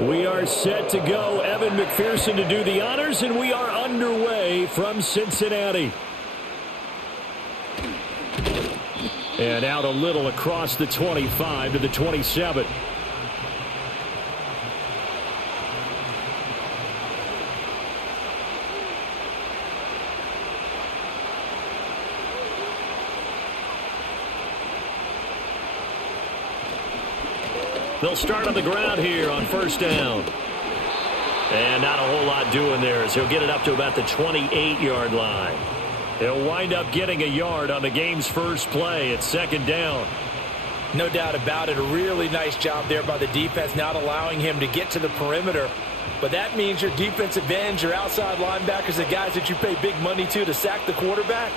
We are set to go. Evan McPherson to do the honors, and we are underway from Cincinnati. And out a little across the 25 to the 27. They'll start on the ground here on first down. And not a whole lot doing there as he'll get it up to about the 28-yard line. He'll wind up getting a yard on the game's first play. It's second down. No doubt about it. A really nice job there by the defense, not allowing him to get to the perimeter. But that means your defensive ends, your outside linebackers, the guys that you pay big money to sack the quarterback,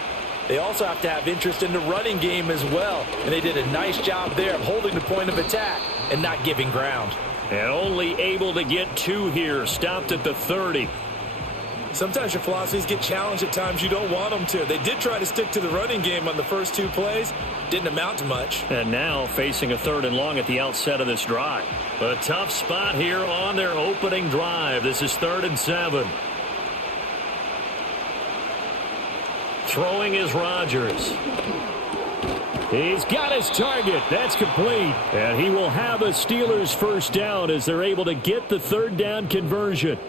they also have to have interest in the running game as well. And they did a nice job there of holding the point of attack and not giving ground. And only able to get 2 here. Stopped at the 30. Sometimes your philosophies get challenged at times you don't want them to. They did try to stick to the running game on the first 2 plays. Didn't amount to much. And now facing a 3rd and long at the outset of this drive. A tough spot here on their opening drive. This is 3rd and 7. Throwing is Rodgers. He's got his target. That's complete. And he will have a Steelers first down as they're able to get the 3rd down conversion.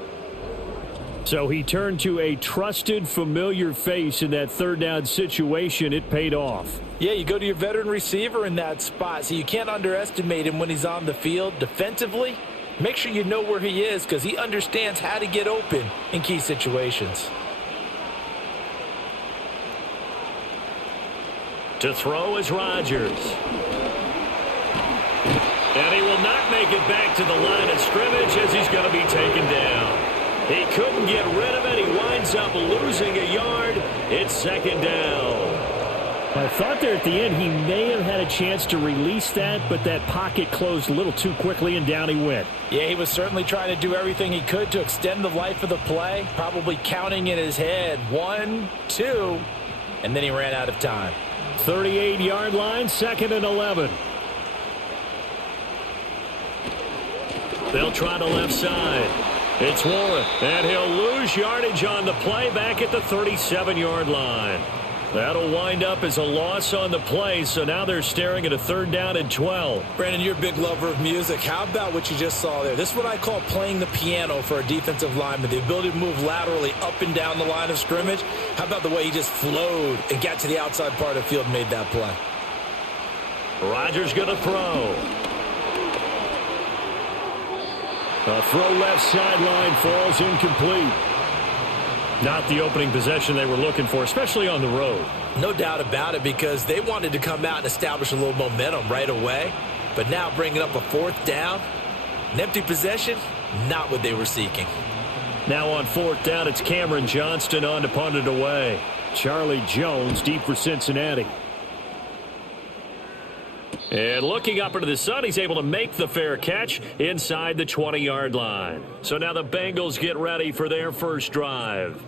So he turned to a trusted, familiar face in that 3rd down situation. It paid off. Yeah, you go to your veteran receiver in that spot, so you can't underestimate him when he's on the field. Defensively, make sure you know where he is because he understands how to get open in key situations. To throw is Rodgers. And he will not make it back to the line of scrimmage as he's going to be taken down. He couldn't get rid of it. He winds up losing a yard. It's second down. I thought there at the end he may have had a chance to release that, but that pocket closed a little too quickly, and down he went. Yeah, he was certainly trying to do everything he could to extend the life of the play, probably counting in his head 1, 2, and then he ran out of time. 38-yard line, 2nd and 11. They'll try the left side. It's Warren, and he'll lose yardage on the play back at the 37-yard line. That'll wind up as a loss on the play, so now they're staring at a 3rd down and 12. Brandon, you're a big lover of music. How about what you just saw there? This is what I call playing the piano for a defensive lineman, the ability to move laterally up and down the line of scrimmage. How about the way he just flowed and got to the outside part of the field and made that play? Rodgers going to throw. A throw left sideline falls incomplete. Not the opening possession they were looking for, especially on the road. No doubt about it, because they wanted to come out and establish a little momentum right away. But now bringing up a 4th down, an empty possession, not what they were seeking. Now on 4th down, it's Cameron Johnston on to punt it away. Charlie Jones deep for Cincinnati. And looking up into the sun, he's able to make the fair catch inside the 20-yard line. So now the Bengals get ready for their first drive.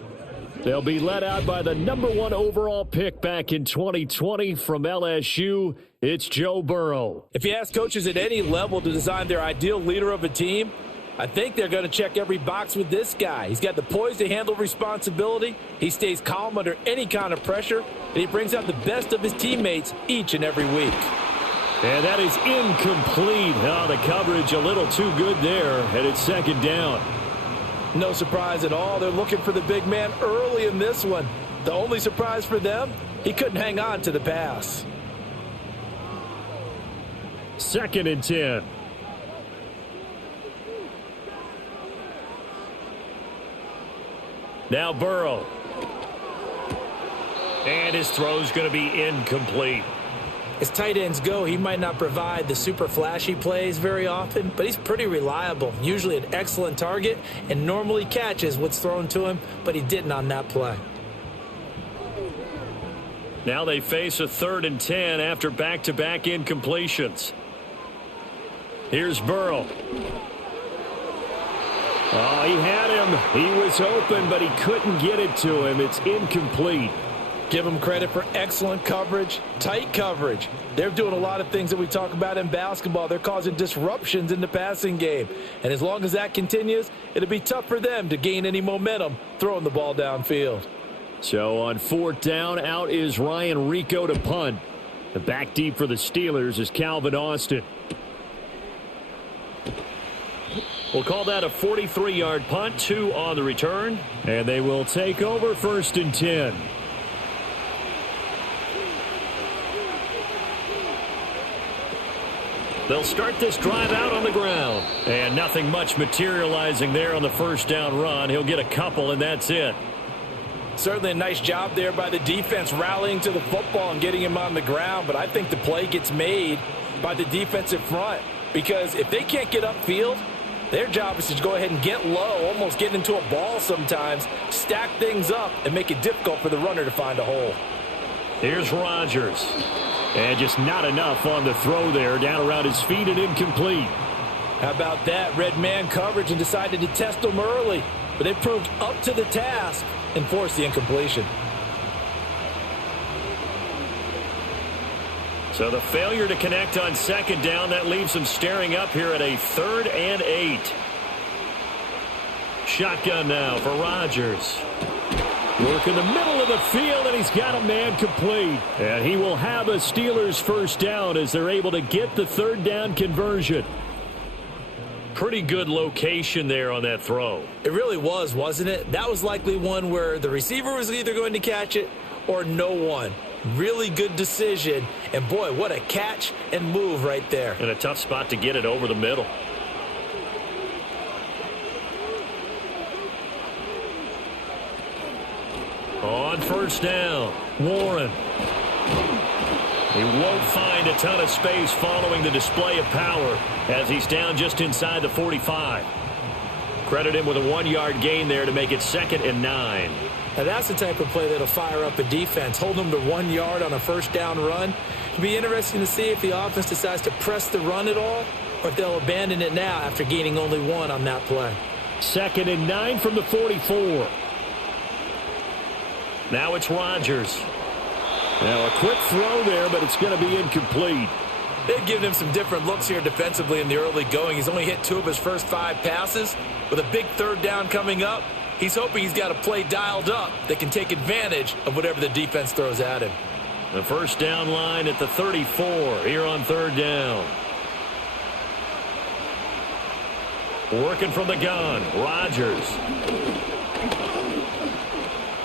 They'll be led out by the #1 overall pick back in 2020 from LSU. It's Joe Burrow. If you ask coaches at any level to design their ideal leader of a team, I think they're going to check every box with this guy. He's got the poise to handle responsibility. He stays calm under any kind of pressure, and he brings out the best of his teammates each and every week. And that is incomplete. Oh, the coverage a little too good there, and it's second down. No surprise at all. They're looking for the big man early in this one. The only surprise for them, he couldn't hang on to the pass. 2nd and 10. Now Burrow. And his throw's going to be incomplete. As tight ends go, he might not provide the super flashy plays very often, but he's pretty reliable, usually an excellent target, and normally catches what's thrown to him, but he didn't on that play. Now they face a 3rd and 10 after back-to-back incompletions. Here's Burrow. Oh, he had him. He was open, but he couldn't get it to him. It's incomplete. Give them credit for excellent coverage, tight coverage. They're doing a lot of things that we talk about in basketball. They're causing disruptions in the passing game. And as long as that continues, it'll be tough for them to gain any momentum throwing the ball downfield. So on 4th down, out is Ryan Rico to punt. The back deep for the Steelers is Calvin Austin. We'll call that a 43-yard punt, 2 on the return. And they will take over 1st and 10. They'll start this drive out on the ground. And nothing much materializing there on the 1st down run. He'll get a couple, and that's it. Certainly a nice job there by the defense rallying to the football and getting him on the ground. But I think the play gets made by the defensive front. Because if they can't get upfield, their job is to go ahead and get low, almost get into a ball sometimes, stack things up, and make it difficult for the runner to find a hole. Here's Rodgers. And just not enough on the throw there. Down around his feet and incomplete. How about that? Red man coverage and decided to test him early. But they proved up to the task and forced the incompletion. So the failure to connect on 2nd down, that leaves them staring up here at a 3rd and 8. Shotgun now for Rodgers. Work in the middle of the field, and he's got a man complete. And he will have a Steelers 1st down as they're able to get the 3rd down conversion. Pretty good location there on that throw. It really was, wasn't it? That was likely one where the receiver was either going to catch it or no one. Really good decision. And, boy, what a catch and move right there. And a tough spot to get it over the middle. On 1st down, Warren. He won't find a ton of space following the display of power as he's down just inside the 45. Credit him with a 1-yard gain there to make it 2nd and 9. Now that's the type of play that'll fire up a defense. Hold them to 1 yard on a 1st down run. It'll be interesting to see if the offense decides to press the run at all or if they'll abandon it now after gaining only 1 on that play. 2nd and 9 from the 44. Now it's Rodgers. Now a quick throw there, but it's going to be incomplete. They've given him some different looks here defensively in the early going. He's only hit 2 of his first 5 passes. With a big 3rd down coming up, he's hoping he's got a play dialed up that can take advantage of whatever the defense throws at him. The 1st down line at the 34 here on 3rd down. Working from the gun, Rodgers.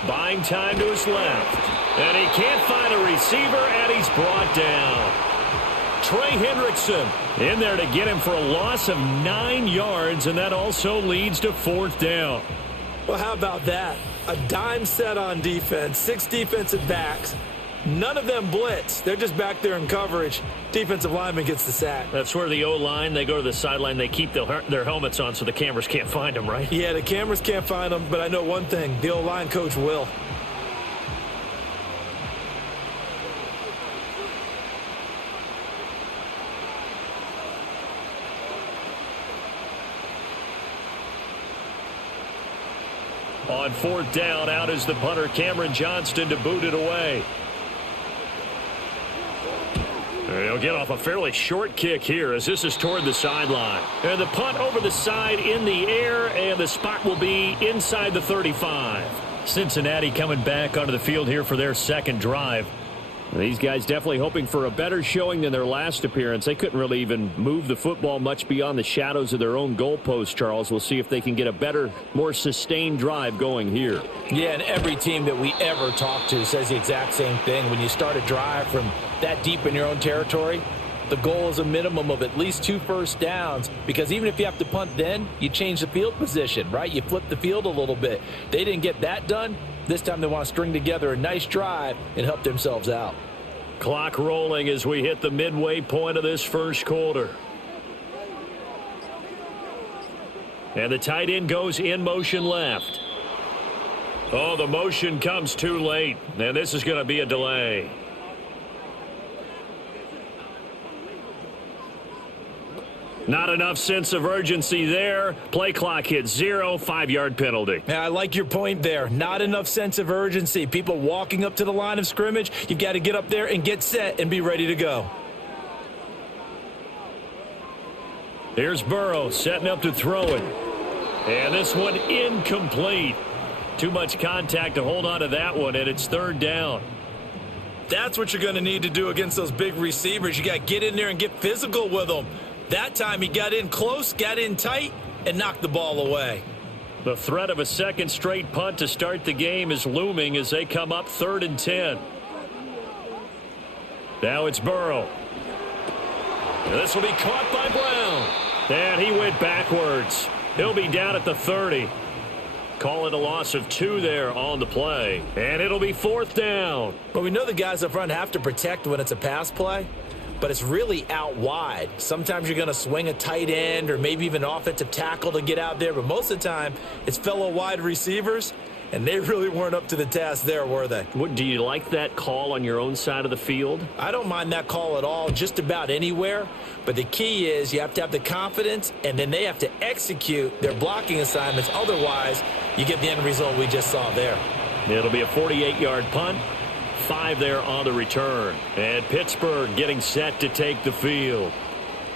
Buying time to his left. And he can't find a receiver, and he's brought down. Trey Hendrickson in there to get him for a loss of 9 yards, and that also leads to 4th down. Well, how about that? A dime set on defense, 6 defensive backs. None of them blitz. They're just back there in coverage. Defensive lineman gets the sack. That's where the O-line, they go to the sideline, they keep their helmets on so the cameras can't find them, right? Yeah, the cameras can't find them, but I know one thing. The O-line coach will. On 4th down, out is the punter, Cameron Johnston, to boot it away. He'll get off a fairly short kick here as this is toward the sideline. And the punt over the side in the air, and the spot will be inside the 35. Cincinnati coming back onto the field here for their 2nd drive. These guys definitely hoping for a better showing than their last appearance. They couldn't really even move the football much beyond the shadows of their own goalpost, Charles. We'll see if they can get a better, more sustained drive going here. Yeah, and every team that we ever talk to says the exact same thing. When you start a drive from that deep in your own territory, the goal is a minimum of at least 2 first downs, because even if you have to punt then, you change the field position, right? You flip the field a little bit. They didn't get that done. This time they want to string together a nice drive and help themselves out. Clock rolling as we hit the midway point of this 1st quarter. And the tight end goes in motion left. Oh, the motion comes too late. And this is going to be a delay. Not enough sense of urgency there. Play clock hits 0, 5-yard penalty. Yeah, I like your point there. Not enough sense of urgency. People walking up to the line of scrimmage, you've got to get up there and get set and be ready to go. Here's Burrow setting up to throw it. And this one incomplete. Too much contact to hold on to that one, and it's 3rd down. That's what you're going to need to do against those big receivers. You got to get in there and get physical with them. That time he got in close, got in tight, and knocked the ball away. The threat of a second straight punt to start the game is looming as they come up 3rd and 10. Now it's Burrow. And this will be caught by Brown. And he went backwards. He'll be down at the 30. Call it a loss of 2 there on the play. And it'll be 4th down. But we know the guys up front have to protect when it's a pass play, but it's really out wide. Sometimes you're going to swing a tight end or maybe even offensive tackle to get out there, but most of the time it's fellow wide receivers, and they really weren't up to the task there, were they? Do you like that call on your own side of the field? I don't mind that call at all, just about anywhere. But the key is you have to have the confidence, and then they have to execute their blocking assignments. Otherwise, you get the end result we just saw there. It'll be a 48-yard punt. 5 there on the return. And Pittsburgh getting set to take the field.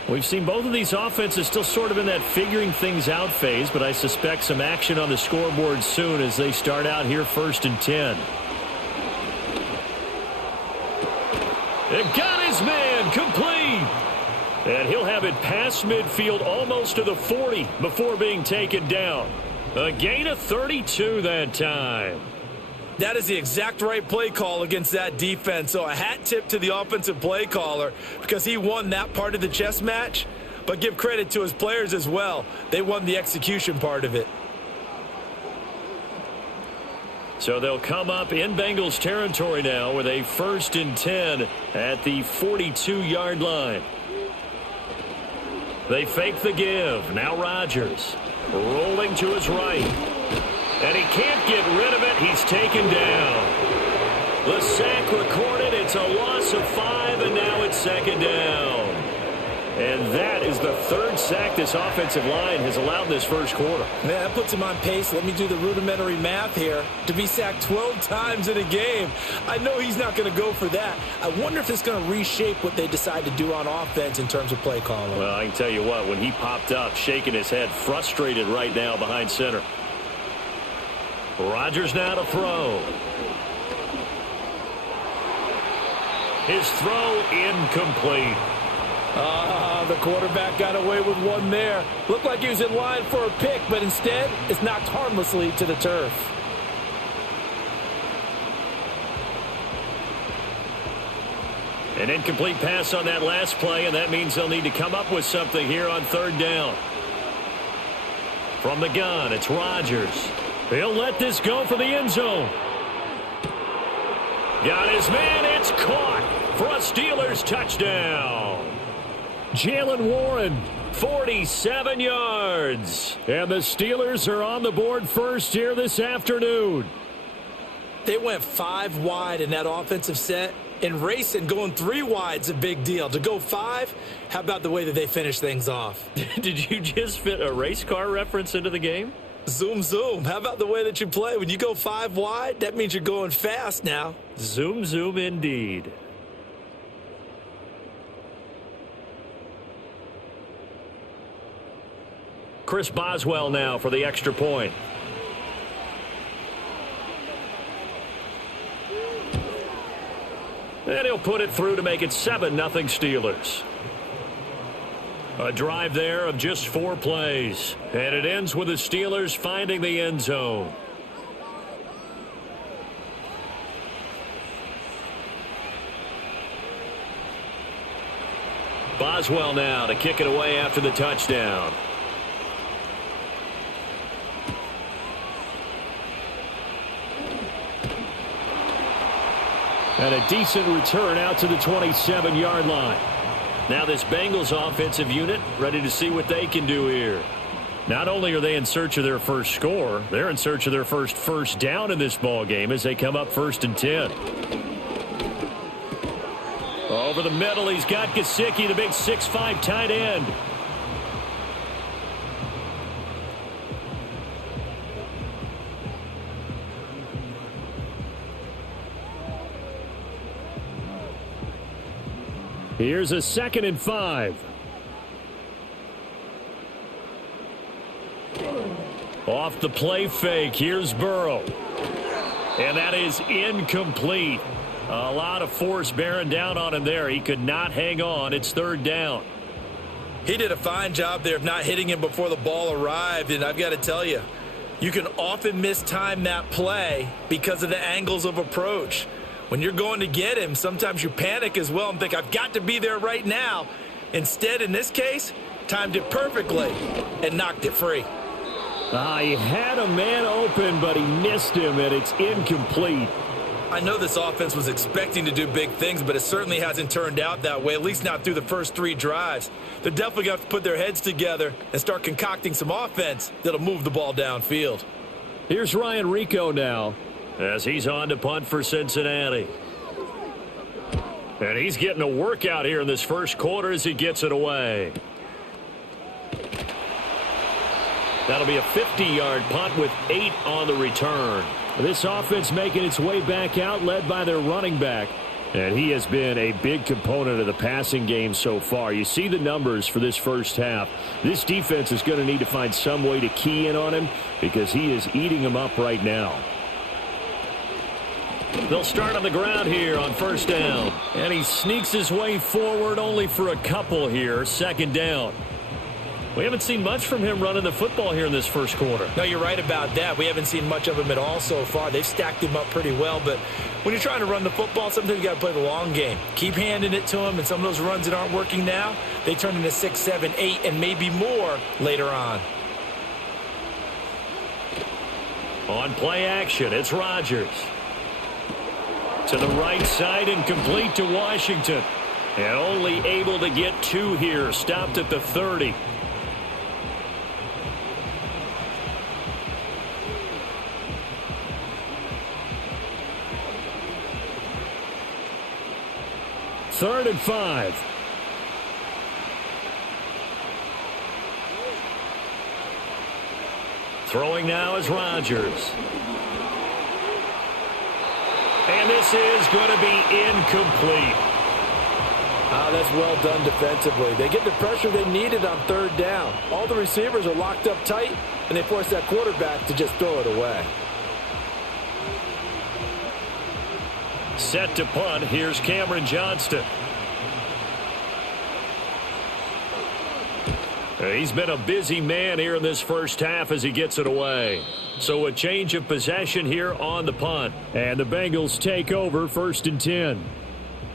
We've seen both of these offenses still sort of in that figuring things out phase, but I suspect some action on the scoreboard soon as they start out here 1st and 10. And got his man complete. And he'll have it past midfield almost to the 40 before being taken down. A gain of 32 that time. That is the exact right play call against that defense. So a hat tip to the offensive play caller because he won that part of the chess match. But give credit to his players as well. They won the execution part of it. So they'll come up in Bengals territory now with a 1st and 10 at the 42-yard line. They fake the give. Now Rodgers rolling to his right. And he can't get rid of it. He's taken down. The sack recorded. It's a loss of 5, and now it's 2nd down. And that is the 3rd sack this offensive line has allowed in this first quarter. Man, that puts him on pace. Let me do the rudimentary math here. To be sacked 12 times in a game. I know he's not going to go for that. I wonder if it's going to reshape what they decide to do on offense in terms of play calling. Well, I can tell you what, when he popped up, shaking his head, frustrated right now behind center. Rodgers now to throw. His throw incomplete. The quarterback got away with one there. Looked like he was in line for a pick, but instead it's knocked harmlessly to the turf. An incomplete pass on that last play, and that means they'll need to come up with something here on 3rd down. From the gun, it's Rodgers. He'll let this go for the end zone. Got his man. It's caught for a Steelers touchdown. Jalen Warren, 47 yards. And the Steelers are on the board first here this afternoon. They went 5 wide in that offensive set. And racing, going 3 wide's a big deal. To go 5, how about the way that they finish things off? Did you just fit a race car reference into the game? Zoom, zoom. How about the way that you play? When you go 5 wide, that means you're going fast now. Zoom, zoom indeed. Chris Boswell now for the extra point. And he'll put it through to make it 7-0 Steelers. A drive there of just 4 plays. And it ends with the Steelers finding the end zone. Boswell now to kick it away after the touchdown. And a decent return out to the 27-yard line. Now this Bengals offensive unit ready to see what they can do here. Not only are they in search of their first score, they're in search of their first down in this ball game as they come up 1st and 10. Over the middle, he's got Gesicki, the big 6'5" tight end. Here's a 2nd and 5. Off the play fake, here's Burrow. And that is incomplete. A lot of force bearing down on him there. He could not hang on. It's 3rd down. He did a fine job there of not hitting him before the ball arrived, and I've got to tell you, you can often mistime that play because of the angles of approach. When you're going to get him, sometimes you panic as well and think, I've got to be there right now. Instead, in this case, timed it perfectly and knocked it free. He had a man open, but he missed him, and it's incomplete. I know this offense was expecting to do big things, but it certainly hasn't turned out that way, at least not through the first 3 drives. They're definitely going to have to put their heads together and start concocting some offense that'll move the ball downfield. Here's Ryan Rico now as he's on to punt for Cincinnati. And he's getting a workout here in this first quarter as he gets it away. That'll be a 50-yard punt with 8 on the return. This offense making its way back out, led by their running back. And he has been a big component of the passing game so far. You see the numbers for this first half. This defense is going to need to find some way to key in on him because he is eating them up right now. They'll start on the ground here on 1st down. And he sneaks his way forward only for a couple here. 2nd down. We haven't seen much from him running the football here in this first quarter. No, you're right about that. We haven't seen much of him at all so far. They've stacked him up pretty well, but when you're trying to run the football, sometimes you got to play the long game. Keep handing it to him, and some of those runs that aren't working now, they turn into 6, 7, 8, and maybe more later on. On play action, it's Rodgers. To the right side and complete to Washington. And only able to get 2 here. Stopped at the 30. Third and 5. Throwing now is Rodgers. And this is going to be incomplete. That's well done defensively. They get the pressure they needed on 3rd down. All the receivers are locked up tight, and they force that quarterback to just throw it away. Set to punt. Here's Cameron Johnston. He's been a busy man here in this first half as he gets it away. So a change of possession here on the punt. And the Bengals take over 1st and 10.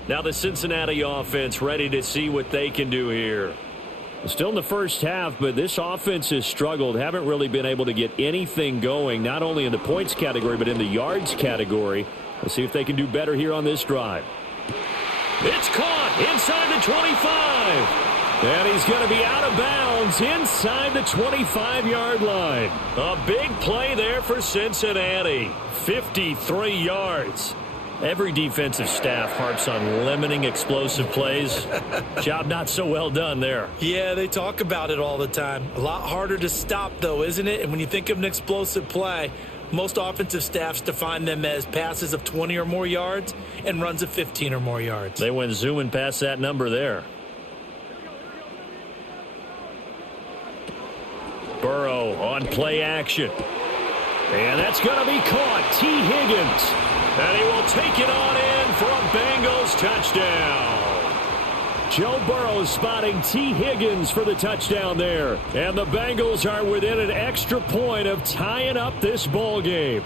Now the Cincinnati offense ready to see what they can do here. Still in the first half, but this offense has struggled. Haven't really been able to get anything going, not only in the points category, but in the yards category. Let's see if they can do better here on this drive. It's caught inside the 25. And he's going to be out of bounds inside the 25-yard line. A big play there for Cincinnati. 53 yards. Every defensive staff harps on limiting explosive plays. Job not so well done there. Yeah, they talk about it all the time. A lot harder to stop, though, isn't it? And when you think of an explosive play, most offensive staffs define them as passes of 20 or more yards and runs of 15 or more yards. They went zooming past that number there. Burrow on play action. And that's going to be caught. T. Higgins. And he will take it on in for a Bengals touchdown. Joe Burrow spotting T. Higgins for the touchdown there. And the Bengals are within an extra point of tying up this ball game.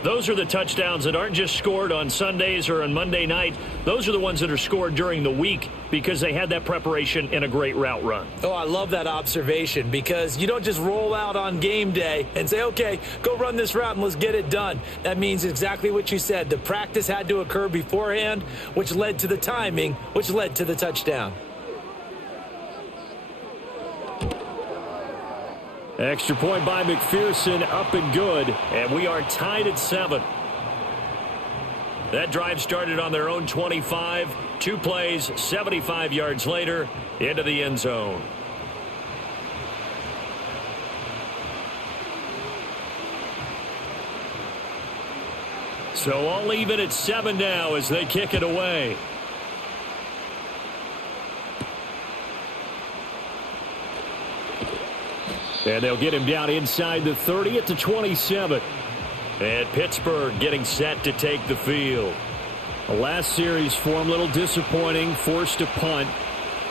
Those are the touchdowns that aren't just scored on Sundays or on Monday night. Those are the ones that are scored during the week because they had that preparation and a great route run. Oh, I love that observation because you don't just roll out on game day and say, okay, go run this route and let's get it done. That means exactly what you said. The practice had to occur beforehand, which led to the timing, which led to the touchdown. Extra point by McPherson, up and good, and we are tied at 7. That drive started on their own 25. 2 plays, 75 yards later, into the end zone. So I'll leave it at 7 now as they kick it away. And they'll get him down inside the 30 at the 27. And Pittsburgh getting set to take the field. The last series for him, a little disappointing, forced a punt.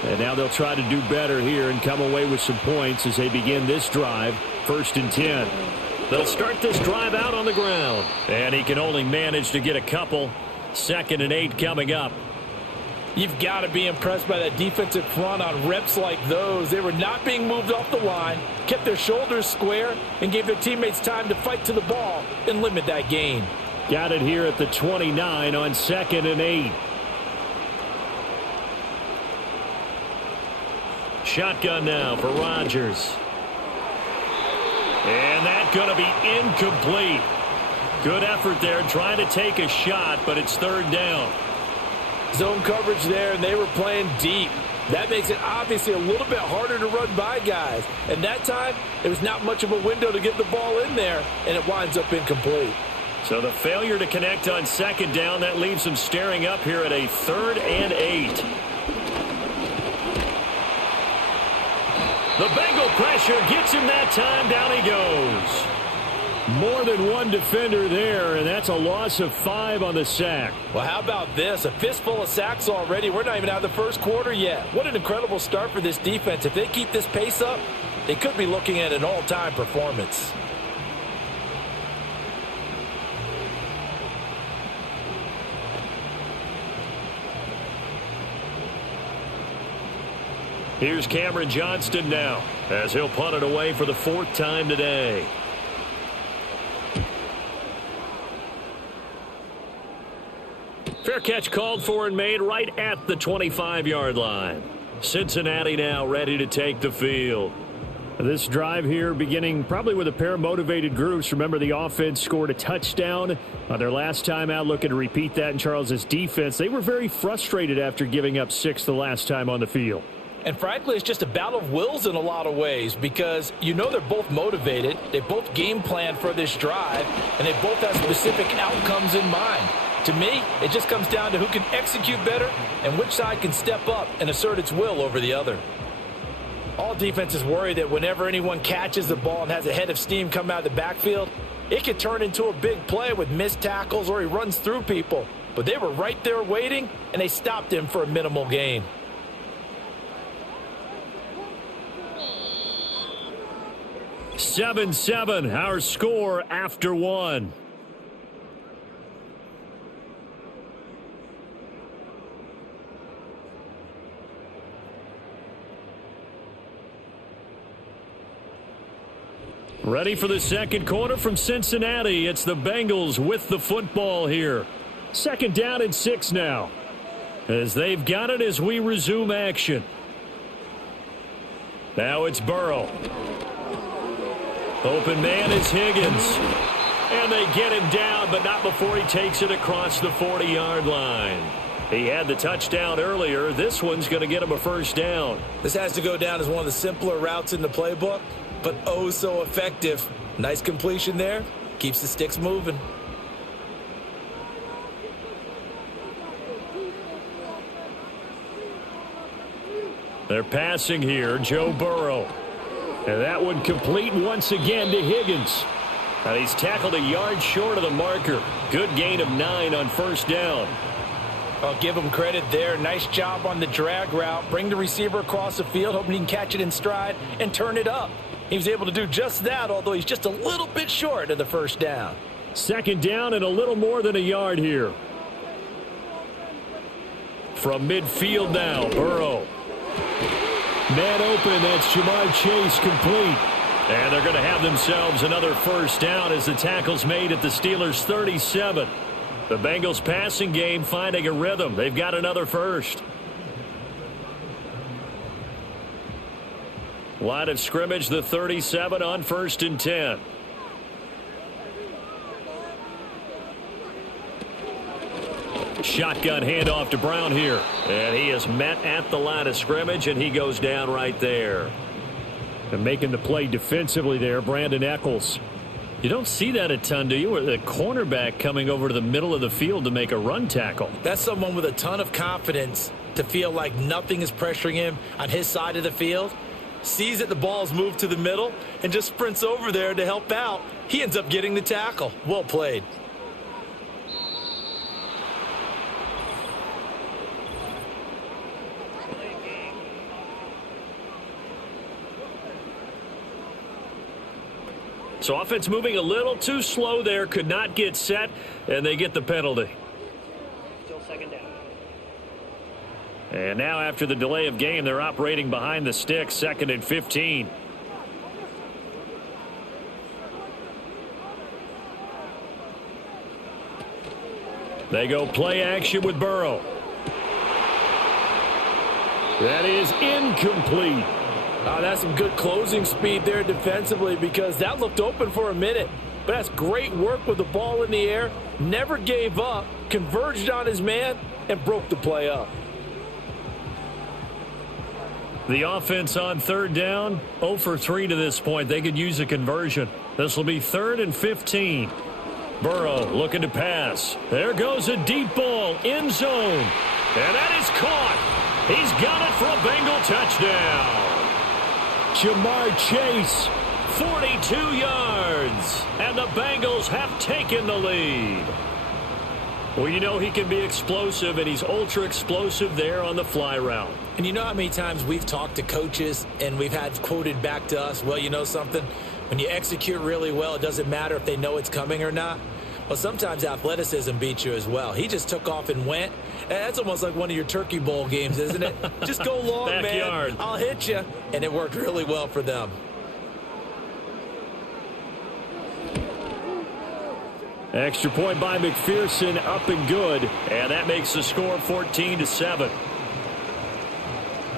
And now they'll try to do better here and come away with some points as they begin this drive, 1st and 10. They'll start this drive out on the ground. And he can only manage to get a couple. 2nd and 8 coming up. You've got to be impressed by that defensive front on reps like those. They were not being moved off the line, kept their shoulders square, and gave their teammates time to fight to the ball and limit that gain. Got it here at the 29 on 2nd and 8. Shotgun now for Rodgers. And that's going to be incomplete. Good effort there trying to take a shot, but it's 3rd down. Zone coverage there, and they were playing deep. That makes it obviously a little bit harder to run by guys. And that time, there was not much of a window to get the ball in there, and it winds up incomplete. So the failure to connect on 2nd down, that leaves them staring up here at a 3rd and 8. The Bengal pressure gets him that time. Down he goes. More than one defender there, and that's a loss of 5 on the sack. Well, how about this? A fistful of sacks already. We're not even out of the first quarter yet. What an incredible start for this defense. If they keep this pace up, they could be looking at an all-time performance. Here's Cameron Johnston now, as he'll punt it away for the 4th time today. Fair catch called for and made right at the 25-yard line. Cincinnati now ready to take the field. This drive here beginning probably with a pair of motivated groups. Remember, the offense scored a touchdown on their last time out, looking to repeat that in Charles's defense. They were very frustrated after giving up 6 the last time on the field. And frankly, it's just a battle of wills in a lot of ways because you know they're both motivated. They both game planned for this drive, and they both have specific outcomes in mind. To me, it just comes down to who can execute better and which side can step up and assert its will over the other. All defenses worry that whenever anyone catches the ball and has a head of steam come out of the backfield, it could turn into a big play with missed tackles or he runs through people. But they were right there waiting, and they stopped him for a minimal gain. Seven, our score after 1. Ready for the 2nd quarter from Cincinnati. It's the Bengals with the football here. 2nd down and 6 now, as they've got it as we resume action. Now it's Burrow. Open man is Higgins. And they get him down, but not before he takes it across the 40-yard line. He had the touchdown earlier. This one's going to get him a 1st down. This has to go down as one of the simpler routes in the playbook, but oh so effective. Nice completion there. Keeps the sticks moving. They're passing here, Joe Burrow. And that one complete once again to Higgins. He's tackled a yard short of the marker. Good gain of 9 on 1st down. I'll give him credit there. Nice job on the drag route. Bring the receiver across the field, hoping he can catch it in stride and turn it up. He was able to do just that, although he's just a little bit short of the 1st down. 2nd down and a little more than a yard here. From midfield now, Burrow. Man open, that's Jamar Chase complete. And they're going to have themselves another 1st down as the tackle's made at the Steelers' 37. The Bengals passing game finding a rhythm. They've got another 1st. Line of scrimmage, the 37 on 1st and 10. Shotgun handoff to Brown here. And he is met at the line of scrimmage, and he goes down right there. And making the play defensively there, Brandon Eccles. You don't see that a ton, do you? With a cornerback coming over to the middle of the field to make a run tackle. That's someone with a ton of confidence to feel like nothing is pressuring him on his side of the field. sees that the ball's moved to the middle, and just sprints over there to help out. He ends up getting the tackle. Well played. So offense moving a little too slow there, could not get set, and they get the penalty. Still second down. And now after the delay of game, they're operating behind the sticks, 2nd and 15. They go play action with Burrow. That is incomplete. Oh, that's some good closing speed there defensively, because that looked open for a minute. But that's great work with the ball in the air. Never gave up, converged on his man, and broke the play up. The offense on 3rd down, 0 for 3 to this point. They could use a conversion. This will be 3rd and 15. Burrow looking to pass. There goes a deep ball, end zone. And that is caught. He's got it for a Bengal touchdown. Jamar Chase, 42 yards. And the Bengals have taken the lead. Well, you know he can be explosive, and he's ultra explosive there on the fly route. And you know how many times we've talked to coaches and we've had quoted back to us, well, you know something? When you execute really well, it doesn't matter if they know it's coming or not. Well, sometimes athleticism beats you as well. He just took off and went. And that's almost like one of your Turkey Bowl games, isn't it? Just go long, Backyard. man. I'll hit you. And it worked really well for them. Extra point by McPherson, up and good. And that makes the score 14-7.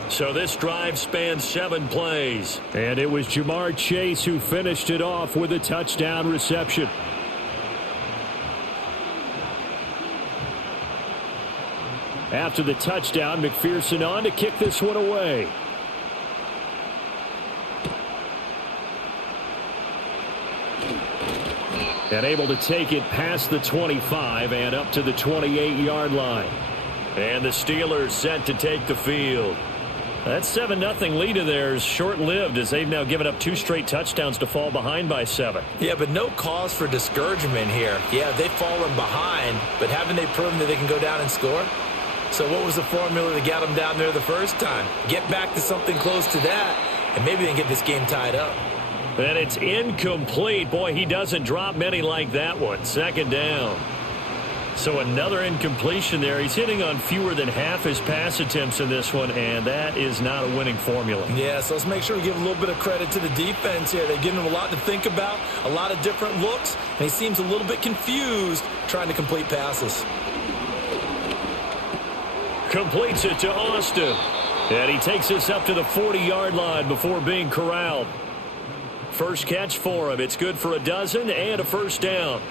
So this drive spans 7 plays. And it was Jamar Chase who finished it off with a touchdown reception. After the touchdown, McPherson on to kick this one away. And able to take it past the 25 and up to the 28-yard line. And the Steelers set to take the field. That 7-0 lead of theirs short-lived, as they've now given up 2 straight touchdowns to fall behind by 7. Yeah, but no cause for discouragement here. Yeah, they've fallen behind, but haven't they proven that they can go down and score? So what was the formula that got them down there the first time? Get back to something close to that, and maybe they can get this game tied up. And it's incomplete. Boy, he doesn't drop many like that one. 2nd down. So another incompletion there. He's hitting on fewer than half his pass attempts in this one, and that is not a winning formula. Yeah, so let's make sure we give a little bit of credit to the defense here. They've given him a lot to think about, a lot of different looks, and he seems a little bit confused trying to complete passes. Completes it to Austin. And he takes this up to the 40-yard line before being corralled. First catch for him. It's good for a dozen and a first down.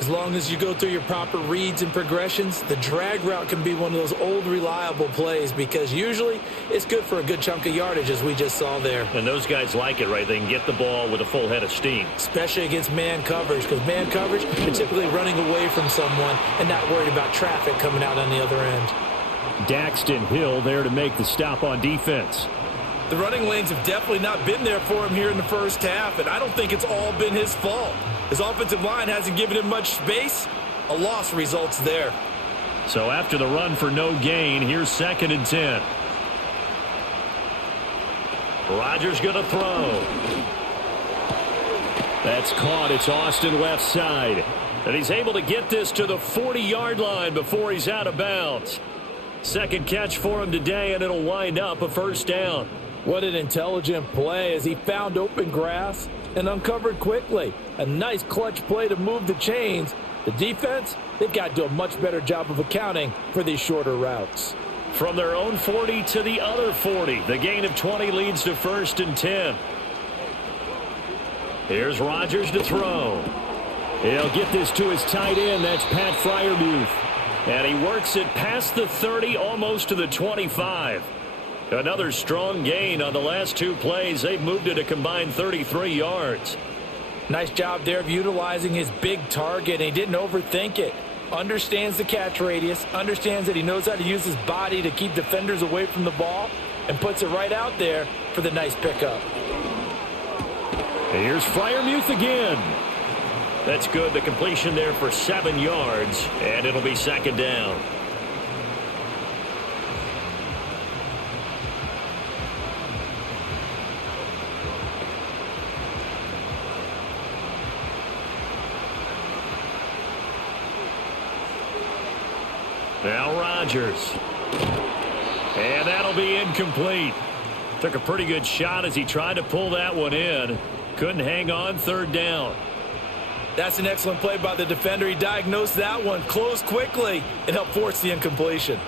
As long as you go through your proper reads and progressions, the drag route can be one of those old reliable plays, because usually it's good for a good chunk of yardage, as we just saw there. And those guys like it, right? They can get the ball with a full head of steam. Especially against man coverage, because man coverage, you're typically running away from someone and not worried about traffic coming out on the other end. Daxton Hill there to make the stop on defense. The running lanes have definitely not been there for him here in the first half, and I don't think it's all been his fault. His offensive line hasn't given him much space. A loss results there. So after the run for no gain, here's 2nd and 10. Rodgers going to throw. That's caught. It's Austin left side. And he's able to get this to the 40-yard line before he's out of bounds. Second catch for him today, and it'll wind up a first down. What an intelligent play as he found open grass and uncovered quickly. A nice clutch play to move the chains. The defense, they've got to do a much better job of accounting for these shorter routes. From their own 40 to the other 40. The gain of 20 leads to 1st and 10. Here's Rodgers to throw. He'll get this to his tight end. That's Pat Freiermuth. And he works it past the 30, almost to the 25. Another strong gain on the last 2 plays. They've moved it a combined 33 yards. Nice job there of utilizing his big target. He didn't overthink it. Understands the catch radius. Understands that he knows how to use his body to keep defenders away from the ball. and puts it right out there for the nice pickup. Here's Freiermuth again. That's good. The completion there for 7 yards, and it'll be second down. Now Rodgers. And that'll be incomplete. Took a pretty good shot as he tried to pull that one in. Couldn't hang on, third down. That's an excellent play by the defender. He diagnosed that one, closed quickly, and helped force the incompletion.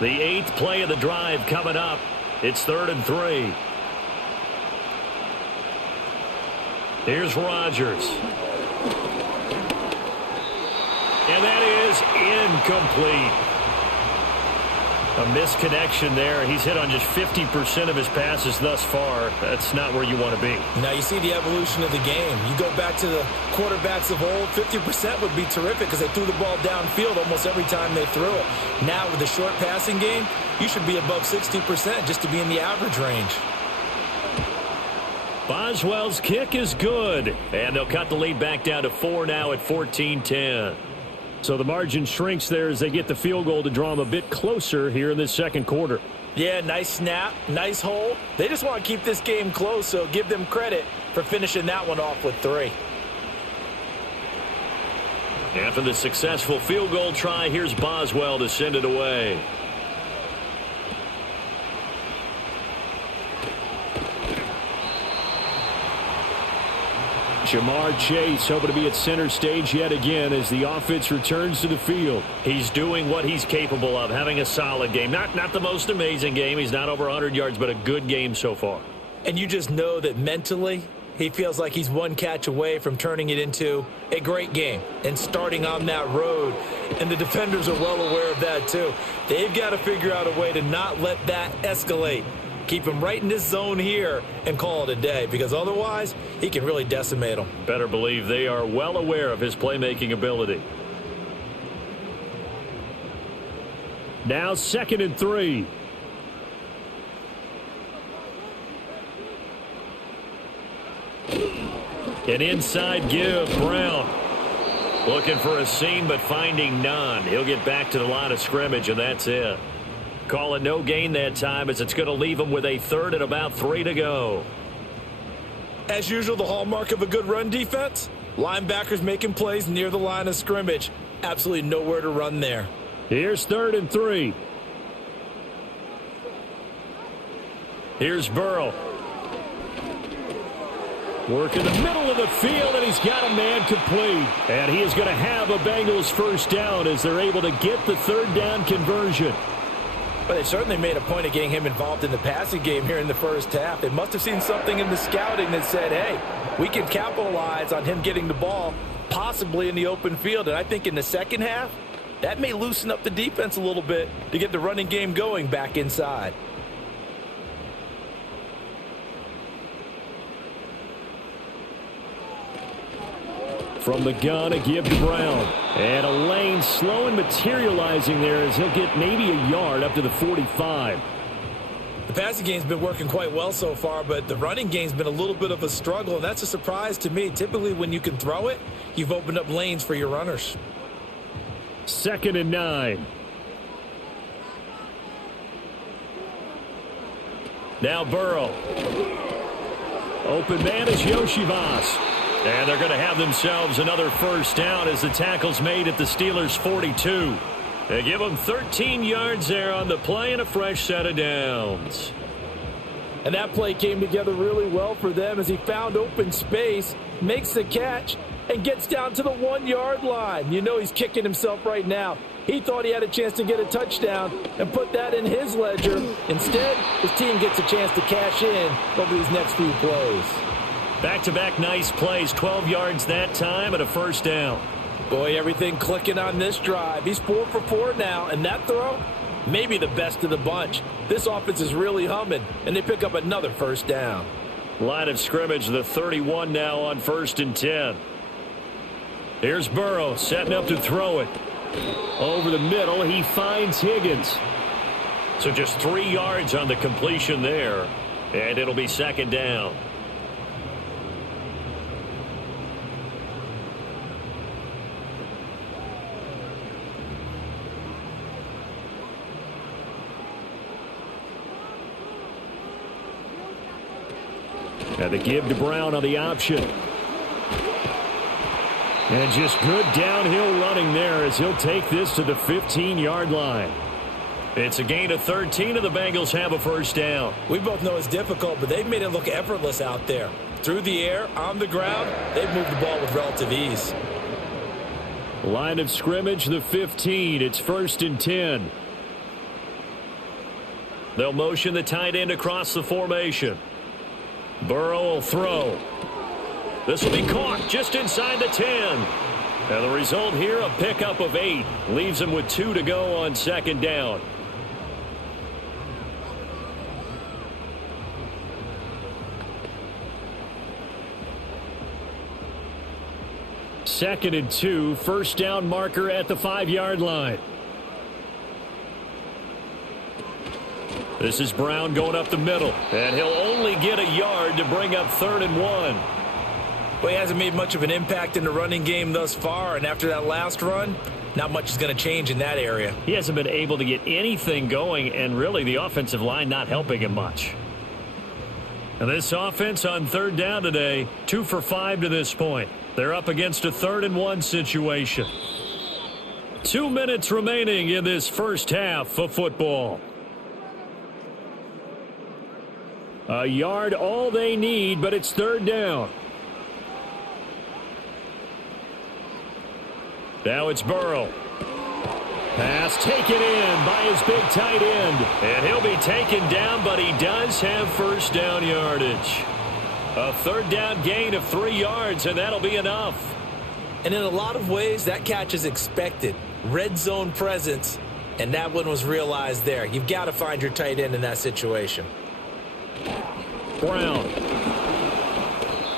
The 8th play of the drive coming up. It's 3rd and 3. Here's Rodgers. And that is incomplete. A misconnection there. He's hit on just 50% of his passes thus far. That's not where you want to be. Now you see the evolution of the game. You go back to the quarterbacks of old, 50% would be terrific because they threw the ball downfield almost every time they threw it. Now with the short passing game, you should be above 60% just to be in the average range. Boswell's kick is good. And they'll cut the lead back down to 4 now at 14-10. So the margin shrinks there as they get the field goal to draw them a bit closer here in this second quarter. Yeah, nice snap, nice hole. They just want to keep this game close, so give them credit for finishing that one off with 3. After the successful field goal try, here's Boswell to send it away. Jamar Chase hoping to be at center stage yet again as the offense returns to the field. He's doing what he's capable of, having a solid game. Not the most amazing game. He's not over 100 yards, but a good game so far. And you just know that mentally he feels like he's one catch away from turning it into a great game and starting on that road. And the defenders are well aware of that too. They've got to figure out a way to not let that escalate. Keep him right in this zone here and call it a day, because otherwise he can really decimate them. Better believe they are well aware of his playmaking ability. Now 2nd and 3. An inside give, Brown. Looking for a seam but finding none. He'll get back to the line of scrimmage, and that's it. Call it no gain that time as it's going to leave him with a 3rd and about 3 to go. As usual, the hallmark of a good run defense, linebackers making plays near the line of scrimmage. Absolutely nowhere to run there. Here's 3rd and 3. Here's Burrow. Work in the middle of the field, and he's got a man complete. And he is going to have a Bengals first down as they're able to get the 3rd down conversion. But they certainly made a point of getting him involved in the passing game here in the first half. They must have seen something in the scouting that said, hey, we can capitalize on him getting the ball possibly in the open field. And I think in the second half, that may loosen up the defense a little bit to get the running game going back inside. From the gun, a give to Brown. And a lane slow and materializing there as he'll get maybe a yard up to the 45. The passing game's been working quite well so far, but the running game's been a little bit of a struggle, and that's a surprise to me. Typically, when you can throw it, you've opened up lanes for your runners. 2nd and 9. Now Burrow. Open man is Yoshivas. And they're going to have themselves another first down as the tackle's made at the Steelers' 42. They give them 13 yards there on the play and a fresh set of downs. And that play came together really well for them as he found open space, makes the catch, and gets down to the 1-yard line. You know he's kicking himself right now. He thought he had a chance to get a touchdown and put that in his ledger. Instead, his team gets a chance to cash in over these next few plays. Back-to-back nice plays, 12 yards that time and a first down. Boy, everything clicking on this drive. He's 4 for 4 now, and that throw, maybe the best of the bunch. This offense is really humming, and they pick up another first down. Line of scrimmage, the 31 now on 1st and 10. Here's Burrow setting up to throw it. Over the middle, he finds Higgins. So just 3 yards on the completion there, and it'll be second down. And the give to Brown on the option. And just good downhill running there as he'll take this to the 15-yard line. It's a gain of 13, and the Bengals have a first down. We both know it's difficult, but they've made it look effortless out there. Through the air, on the ground, they've moved the ball with relative ease. Line of scrimmage, the 15. It's 1st and 10. They'll motion the tight end across the formation. Burrow will throw. This will be caught just inside the 10. And the result here, a pickup of 8. Leaves him with 2 to go on second down. Second and 2, first down marker at the 5-yard line. This is Brown going up the middle, and he'll only get a yard to bring up 3rd and 1. Well, he hasn't made much of an impact in the running game thus far, and after that last run, not much is going to change in that area. He hasn't been able to get anything going, and really the offensive line not helping him much. And this offense on 3rd down today, 2 for 5 to this point. They're up against a 3rd and 1 situation. 2 minutes remaining in this first half of football. A yard all they need, but it's 3rd down. Now it's Burrow. Pass taken in by his big tight end. And he'll be taken down, but he does have first down yardage. A 3rd down gain of 3 yards, and that'll be enough. And in a lot of ways, that catch is expected. Red zone presence, and that one was realized there. You've got to find your tight end in that situation. Brown.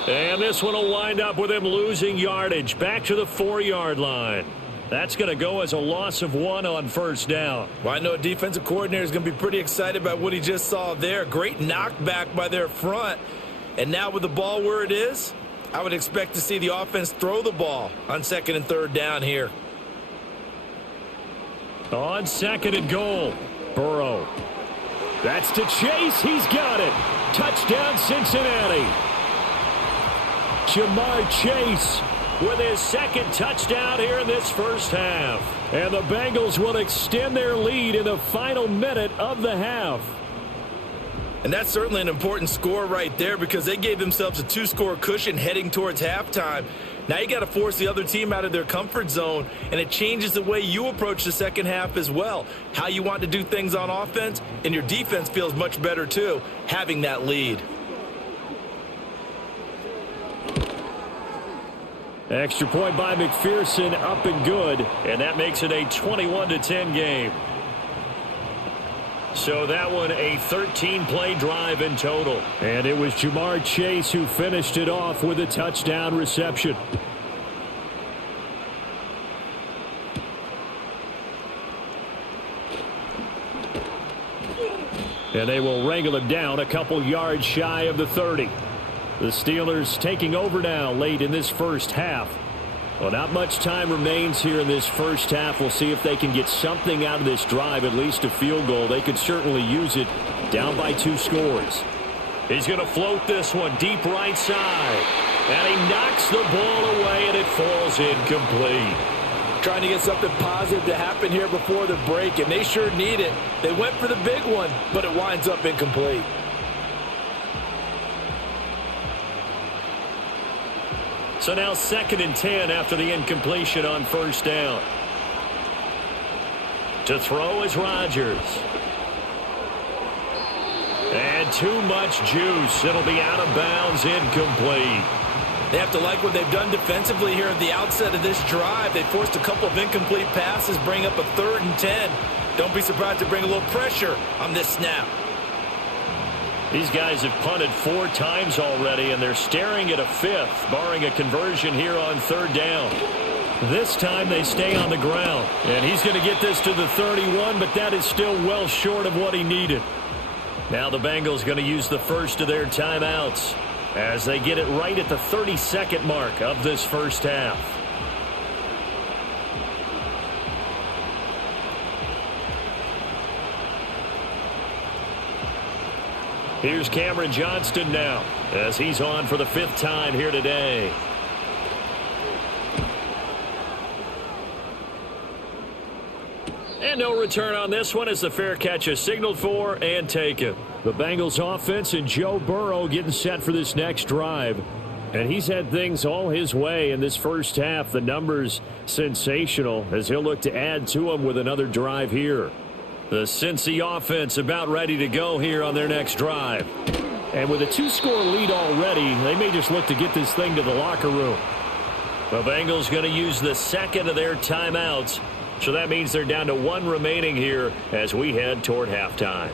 And this one will wind up with him losing yardage back to the 4-yard line. That's going to go as a loss of 1 on first down. Well, I know a defensive coordinator is going to be pretty excited about what he just saw there. Great knockback by their front. And now with the ball where it is, I would expect to see the offense throw the ball on 2nd and 3rd down here. On 2nd and goal, Burrow. That's to Chase. He's got it. Touchdown, Cincinnati. Jamar Chase with his 2nd touchdown here in this first half. And the Bengals will extend their lead in the final minute of the half. And that's certainly an important score right there because they gave themselves a 2-score cushion heading towards halftime. Now you got to force the other team out of their comfort zone, and it changes the way you approach the second half as well. How you want to do things on offense, and your defense feels much better too, having that lead. Extra point by McPherson, up and good, and that makes it a 21-10 game. So that one a 13-play drive in total. And it was Jamar Chase who finished it off with a touchdown reception. And they will wrangle him down a couple yards shy of the 30. The Steelers taking over now late in this first half. Well, not much time remains here in this first half. We'll see if they can get something out of this drive, at least a field goal. They could certainly use it down by 2 scores. He's going to float this one deep right side. And he knocks the ball away, and it falls incomplete. Trying to get something positive to happen here before the break, and they sure need it. They went for the big one, but it winds up incomplete. So now 2nd and 10 after the incompletion on first down. To throw is Rodgers. And too much juice. It'll be out of bounds, incomplete. They have to like what they've done defensively here at the outset of this drive. They forced a couple of incomplete passes, bring up a 3rd and 10. Don't be surprised to bring a little pressure on this snap. These guys have punted 4 times already, and they're staring at a 5th, barring a conversion here on 3rd down. This time they stay on the ground. And he's going to get this to the 31, but that is still well short of what he needed. Now the Bengals going to use the first of their timeouts as they get it right at the 30-second mark of this first half. Here's Cameron Johnston now as he's on for the 5th time here today. And no return on this one as the fair catch is signaled for and taken. The Bengals offense and Joe Burrow getting set for this next drive. And he's had things all his way in this first half. The numbers sensational as he'll look to add to them with another drive here. The Cincy offense about ready to go here on their next drive. And with a 2-score lead already, they may just look to get this thing to the locker room. The Bengals going to use the second of their timeouts. So that means they're down to 1 remaining here as we head toward halftime.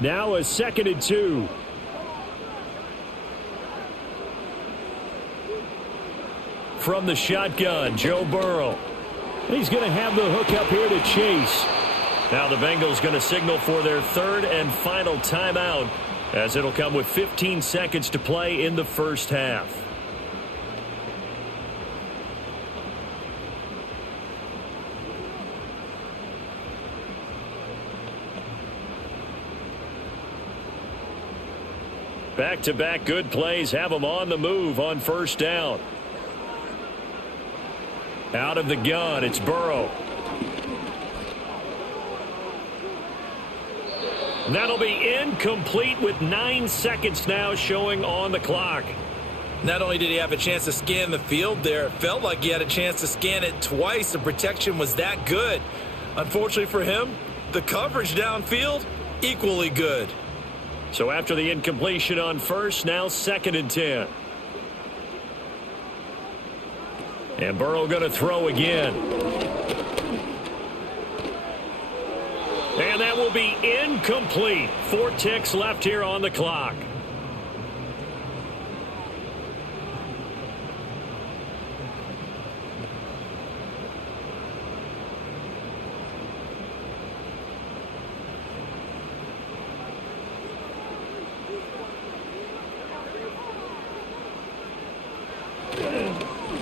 Now a 2nd and 2. From the shotgun, Joe Burrow. He's going to have the hook up here to Chase. Now the Bengals going to signal for their 3rd and final timeout as it'll come with 15 seconds to play in the first half. Back-to-back good plays have them on the move on first down. Out of the gun, it's Burrow. That'll be incomplete with 9 seconds now showing on the clock. Not only did he have a chance to scan the field there, it felt like he had a chance to scan it twice. The protection was that good. Unfortunately for him, the coverage downfield, equally good. So after the incompletion on first, now 2nd and 10. And Burrow going to throw again. And that will be incomplete. 4 ticks left here on the clock.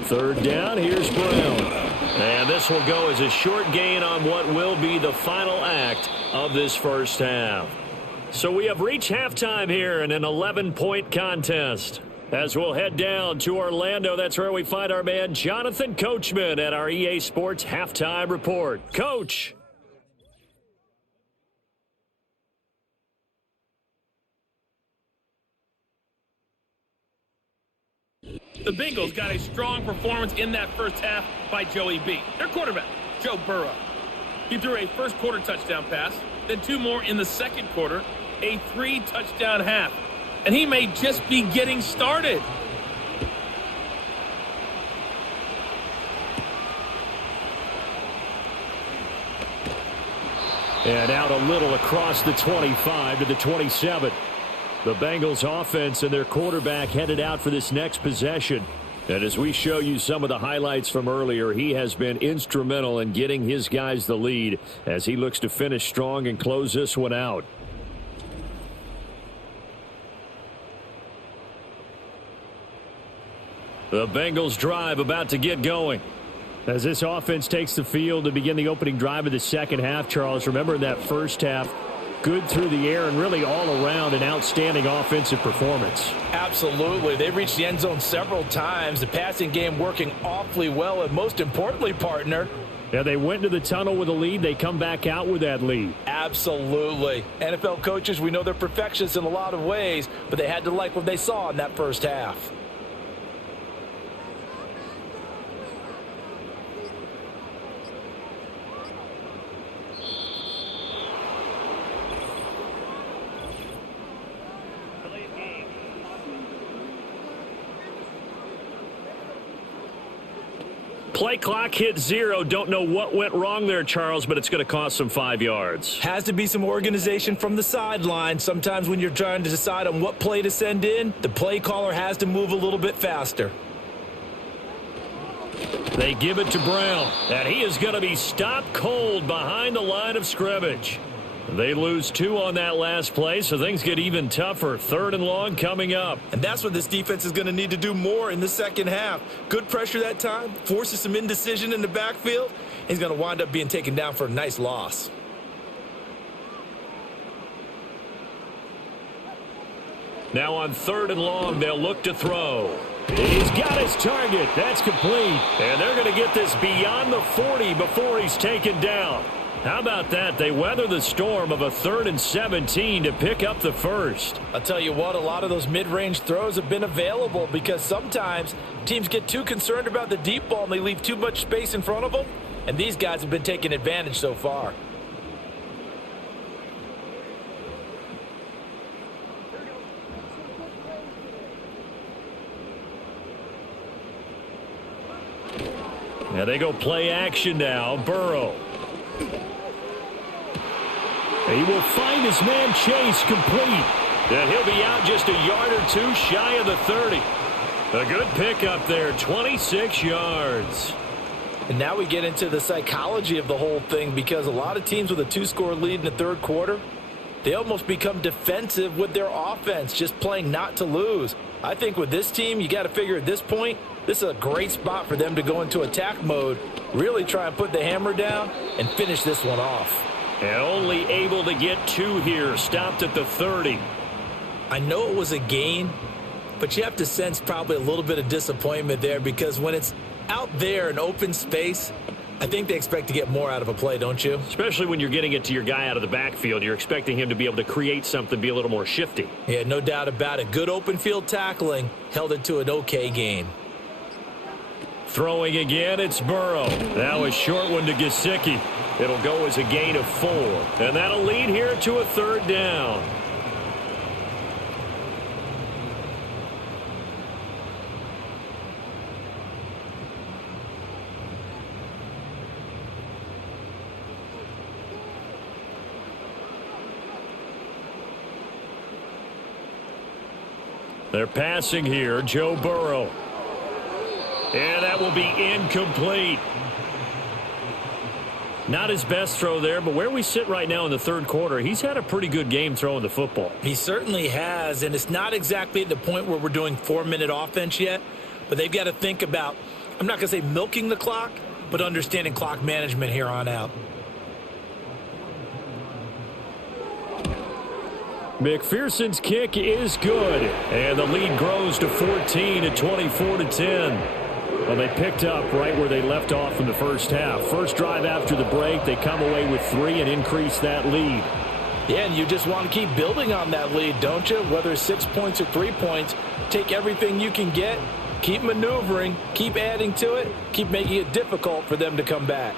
Third down, here's Brown. And this will go as a short gain on what will be the final act of this first half. So we have reached halftime here in an 11-point contest. As we'll head down to Orlando, that's where we find our man Jonathan Coachman at our EA Sports Halftime Report. Coach. The Bengals got a strong performance in that first half by Joey B. Their quarterback, Joe Burrow. He threw a first-quarter touchdown pass, then 2 more in the second quarter, a 3-touchdown half. And he may just be getting started. And out a little across the 25 to the 27. The Bengals offense and their quarterback headed out for this next possession. And as we show you some of the highlights from earlier, he has been instrumental in getting his guys the lead as he looks to finish strong and close this one out. The Bengals drive about to get going. As this offense takes the field to begin the opening drive of the second half, Charles, remember in that first half, good through the air and really all around an outstanding offensive performance. Absolutely. They reached the end zone several times. The passing game working awfully well. And most importantly, partner, yeah, they went to the tunnel with a lead. They come back out with that lead. Absolutely. NFL coaches, we know they're perfectionists in a lot of ways, but they had to like what they saw in that first half. Play clock hit 0. Don't know what went wrong there, Charles, but it's going to cost them 5 yards. Has to be some organization from the sideline. Sometimes when you're trying to decide on what play to send in, the play caller has to move a little bit faster. They give it to Brown, and he is going to be stopped cold behind the line of scrimmage. They lose 2 on that last play, so things get even tougher. 3rd and long coming up. And that's what this defense is going to need to do more in the second half. Good pressure that time, forces some indecision in the backfield. He's going to wind up being taken down for a nice loss. Now on 3rd and long, they'll look to throw. He's got his target. That's complete. And they're going to get this beyond the 40 before he's taken down. How about that? They weather the storm of a 3rd and 17 to pick up the first. I'll tell you what, a lot of those mid-range throws have been available because sometimes teams get too concerned about the deep ball and they leave too much space in front of them. And these guys have been taking advantage so far. Now they go play action now. Burrow. He will find his man Chase complete. And he'll be out just a yard or 2 shy of the 30. A good pickup there, 26 yards. And now we get into the psychology of the whole thing because a lot of teams with a 2-score lead in the 3rd quarter, they almost become defensive with their offense, just playing not to lose. I think with this team, you got to figure at this point, this is a great spot for them to go into attack mode, really try and put the hammer down and finish this one off. And only able to get 2 here, stopped at the 30. I know it was a gain, but you have to sense probably a little bit of disappointment there because when it's out there in open space, I think they expect to get more out of a play, don't you? Especially when you're getting it to your guy out of the backfield. You're expecting him to be able to create something, be a little more shifty. Yeah, no doubt about it. Good open field tackling held it to an okay gain. Throwing again, it's Burrow. Now a short one to Gesicki. It'll go as a gain of 4. And that'll lead here to a 3rd down. They're passing here, Joe Burrow. And that will be incomplete. Not his best throw there, but where we sit right now in the 3rd quarter, he's had a pretty good game throwing the football. He certainly has, and it's not exactly at the point where we're doing 4-minute offense yet, but they've got to think about, I'm not going to say milking the clock, but understanding clock management here on out. McPherson's kick is good, and the lead grows to 14 at 24-10. Well, they picked up right where they left off in the first half. First drive after the break, they come away with 3 and increase that lead. Yeah, and you just want to keep building on that lead, don't you? Whether it's 6 points or 3 points, take everything you can get, keep maneuvering, keep adding to it, keep making it difficult for them to come back.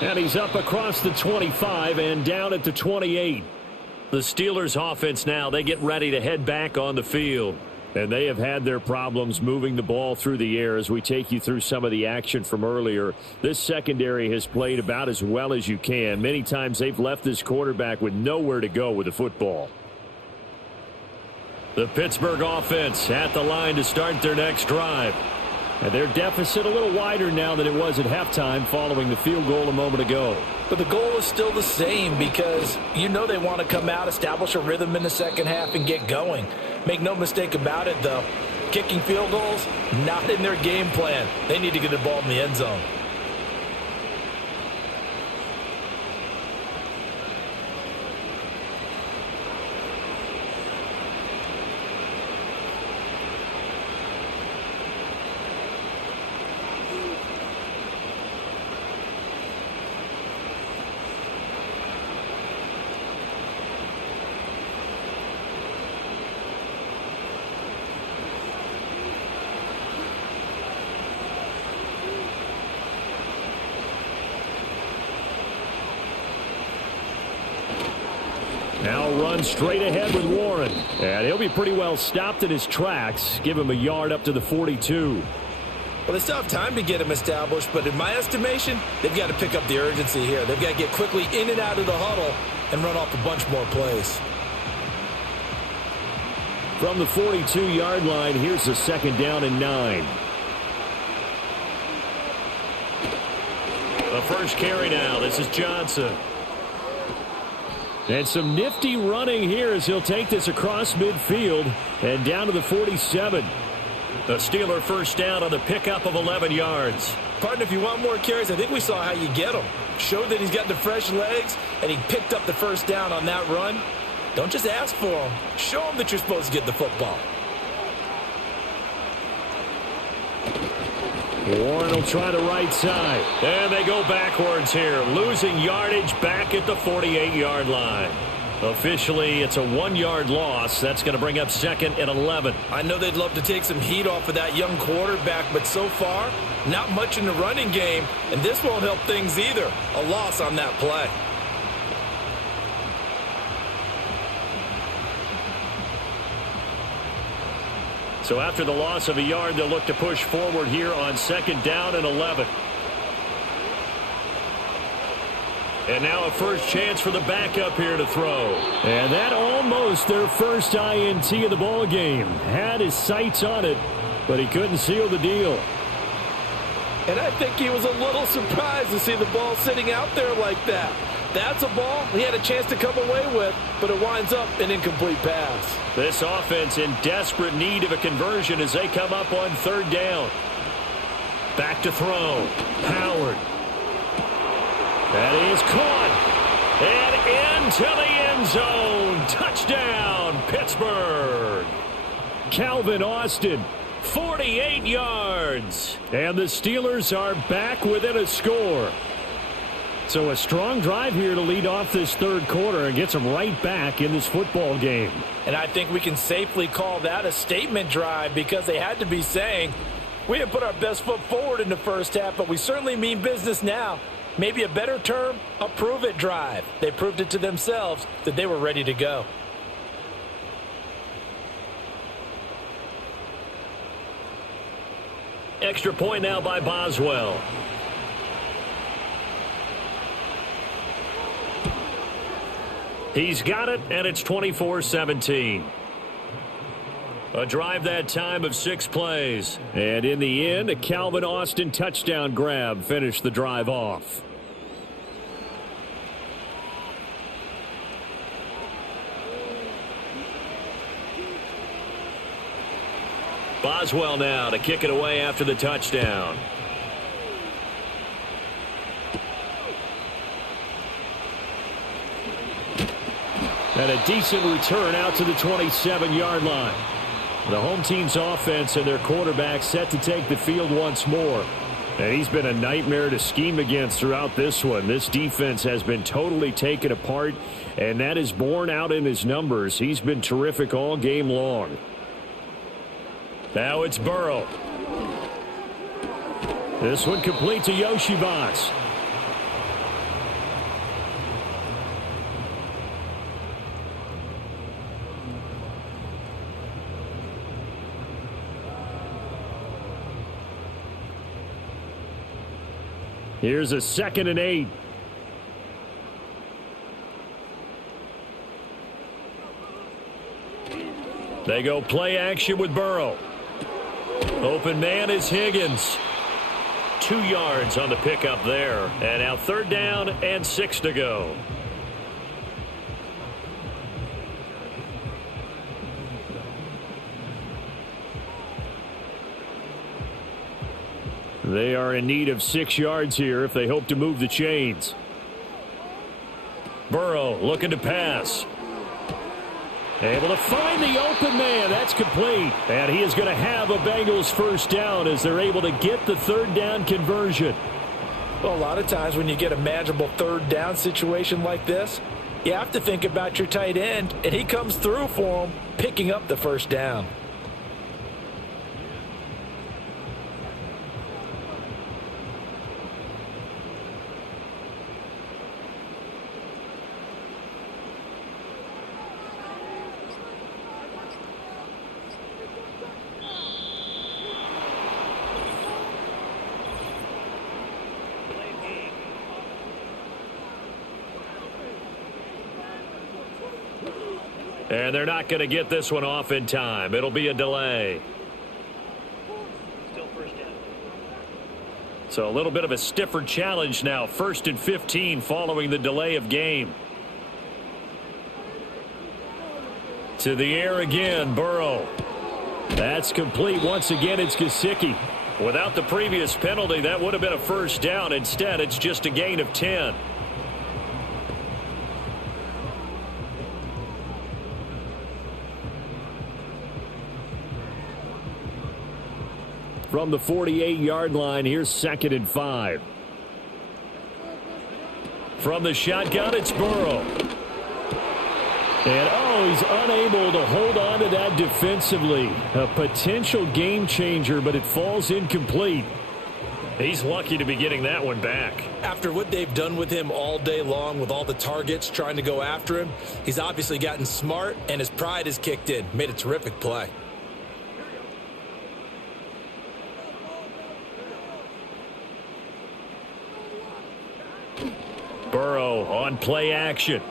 And he's up across the 25 and down at the 28. The Steelers offense now, they get ready to head back on the field. And they have had their problems moving the ball through the air as we take you through some of the action from earlier. This secondary has played about as well as you can. Many times they've left this quarterback with nowhere to go with the football. The Pittsburgh offense at the line to start their next drive. And their deficit a little wider now than it was at halftime following the field goal a moment ago. But the goal is still the same because you know they want to come out, establish a rhythm in the second half, and get going. Make no mistake about it, though. Kicking field goals, not in their game plan. They need to get the ball in the end zone. They'll run straight ahead with Warren. And he'll be pretty well stopped in his tracks. Give him a yard up to the 42. Well, they still have time to get him established, but in my estimation, they've got to pick up the urgency here. They've got to get quickly in and out of the huddle and run off a bunch more plays. From the 42-yard line, here's the 2nd down and 9. The first carry now. This is Johnson. And some nifty running here as he'll take this across midfield and down to the 47. The Steeler first down on the pickup of 11 yards. Partner, if you want more carries, I think we saw how you get them. Showed that he's got the fresh legs, and he picked up the first down on that run. Don't just ask for them. Show them that you're supposed to get the football. Warren will try the right side. And they go backwards here, losing yardage back at the 48-yard line. Officially, it's a 1-yard loss. That's going to bring up 2nd and 11. I know they'd love to take some heat off of that young quarterback, but so far, not much in the running game, and this won't help things either. A loss on that play. So after the loss of a yard, they'll look to push forward here on 2nd down and 11. And now a first chance for the backup here to throw. And that almost their first INT of the ball game. Had his sights on it, but he couldn't seal the deal. And I think he was a little surprised to see the ball sitting out there like that. That's a ball he had a chance to come away with, but it winds up an incomplete pass. This offense in desperate need of a conversion as they come up on 3rd down. Back to throw. Howard. That is caught. And into the end zone. Touchdown, Pittsburgh. Calvin Austin, 48 yards. And the Steelers are back within a score. So a strong drive here to lead off this 3rd quarter and gets them right back in this football game. And I think we can safely call that a statement drive because they had to be saying, we didn't put our best foot forward in the first half, but we certainly mean business now. Maybe a better term, a prove-it drive. They proved it to themselves that they were ready to go. Extra point now by Boswell. He's got it, and it's 24-17. A drive that time of 6 plays. And in the end, a Calvin Austin touchdown grab finished the drive off. Boswell now to kick it away after the touchdown. And a decent return out to the 27-yard line. The home team's offense and their quarterback set to take the field once more. And he's been a nightmare to scheme against throughout this one. This defense has been totally taken apart, and that is borne out in his numbers. He's been terrific all game long. Now it's Burrow. This one complete to Yoshibas. Here's a 2nd and 8. They go play action with Burrow. Open man is Higgins. 2 yards on the pickup there. And now 3rd down and 6 to go. They are in need of 6 yards here if they hope to move the chains. Burrow looking to pass. Able to find the open man. That's complete. And he is going to have a Bengals first down as they're able to get the 3rd down conversion. Well, a lot of times when you get a manageable 3rd down situation like this, you have to think about your tight end, and he comes through for him, picking up the first down. And they're not going to get this one off in time. It'll be a delay. Still first down. So a little bit of a stiffer challenge now. 1st and 15 following the delay of game. To the air again, Burrow. That's complete. Once again, it's Gesicki. Without the previous penalty, that would have been a first down. Instead, it's just a gain of 10. From the 48-yard line, here's 2nd and 5. From the shotgun, it's Burrow. And, he's unable to hold on to that defensively. A potential game changer, but it falls incomplete. He's lucky to be getting that one back. After what they've done with him all day long with all the targets trying to go after him, he's obviously gotten smart, and his pride has kicked in. Made a terrific play. Burrow on play action.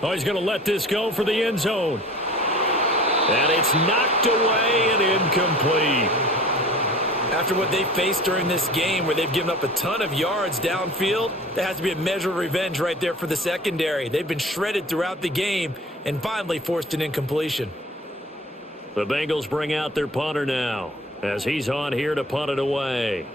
He's going to let this go for the end zone. And it's knocked away and incomplete. After what they faced during this game where they've given up a ton of yards downfield, there has to be a measure of revenge right there for the secondary. They've been shredded throughout the game and finally forced an incompletion. The Bengals bring out their punter now as he's on here to punt it away.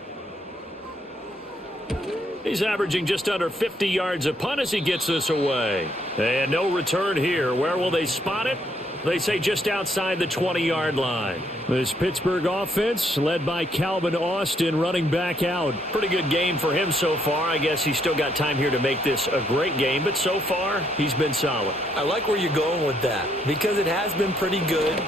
He's averaging just under 50 yards a punt as he gets this away. And no return here. Where will they spot it? They say just outside the 20-yard line. This Pittsburgh offense led by Calvin Austin running back out. Pretty good game for him so far. I guess he's still got time here to make this a great game, but so far he's been solid. I like where you're going with that because it has been pretty good,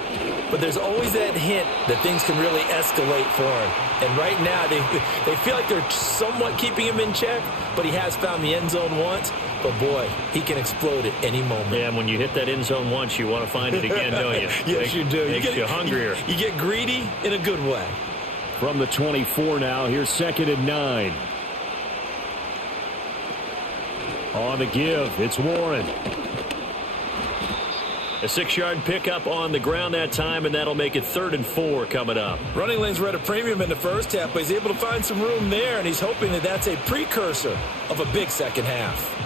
but there's always that hint that things can really escalate for him. And right now they feel like they're somewhat keeping him in check, but he has found the end zone once. But, boy, he can explode at any moment. Yeah, and when you hit that end zone once, you want to find it again, don't you? Yes, you do. Makes you hungrier. You get greedy in a good way. From the 24 now, here's 2nd and 9. On the give, it's Warren. A 6-yard pickup on the ground that time, and that'll make it 3rd and 4 coming up. Running lanes were at a premium in the first half, but he's able to find some room there, and he's hoping that that's a precursor of a big second half.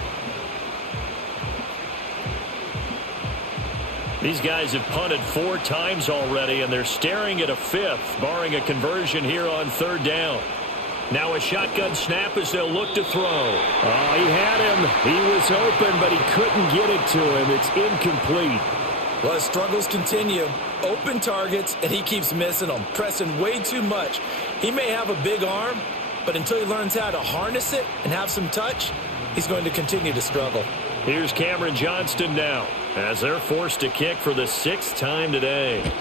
These guys have punted 4 times already, and they're staring at a 5th, barring a conversion here on 3rd down. Now a shotgun snap as they'll look to throw. Oh, he had him. He was open, but he couldn't get it to him. It's incomplete. Well, his struggles continue. Open targets, and he keeps missing them, pressing way too much. He may have a big arm, but until he learns how to harness it and have some touch, he's going to continue to struggle. Here's Cameron Johnston now as they're forced to kick for the 6th time today.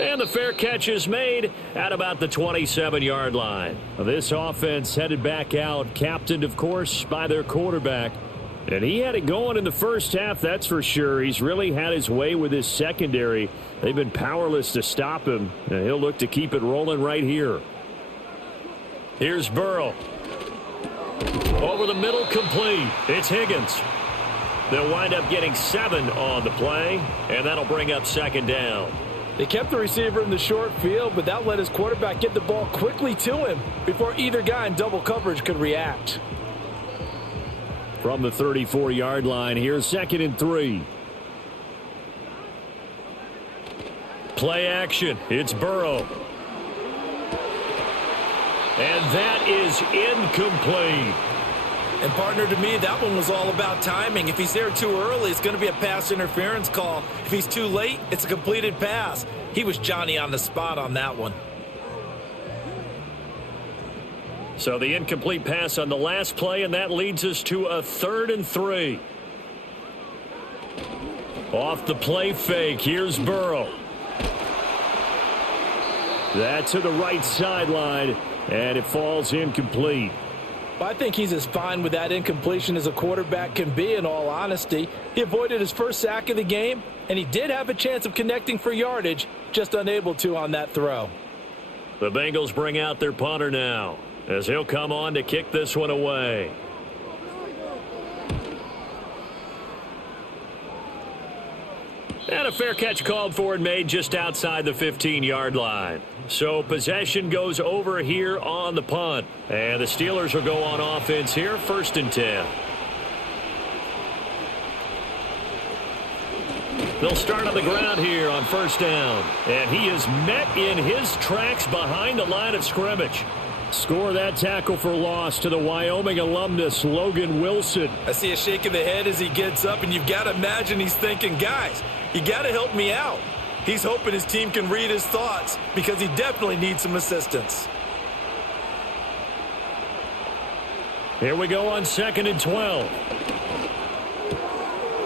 And the fair catch is made at about the 27-yard line. This offense headed back out, captained, of course, by their quarterback. And he had it going in the first half, that's for sure. He's really had his way with his secondary. They've been powerless to stop him, and he'll look to keep it rolling right here. Here's Burrow. Over the middle, complete. It's Higgins. They'll wind up getting 7 on the play, and that'll bring up 2nd down. They kept the receiver in the short field, but that let his quarterback get the ball quickly to him before either guy in double coverage could react. From the 34-yard line, here's 2nd and 3. Play action. It's Burrow. And that is incomplete. And, partner, to me, that one was all about timing. If he's there too early, it's going to be a pass interference call. If he's too late, it's a completed pass. He was Johnny on the spot on that one. So the incomplete pass on the last play, and that leads us to a 3rd and 3. Off the play fake, here's Burrow. That to the right sideline, and it falls incomplete. I think he's as fine with that incompletion as a quarterback can be, in all honesty. He avoided his first sack of the game, and he did have a chance of connecting for yardage, just unable to on that throw. The Bengals bring out their punter now, as he'll come on to kick this one away. And a fair catch called for and made just outside the 15-yard line. So possession goes over here on the punt. And the Steelers will go on offense here, 1st and 10. They'll start on the ground here on 1st down. And he is met in his tracks behind the line of scrimmage. Score that tackle for loss to the Wyoming alumnus, Logan Wilson. I see a shake of the head as he gets up, and you've got to imagine he's thinking, guys, you got to help me out. He's hoping his team can read his thoughts because he definitely needs some assistance. Here we go on 2nd and 12.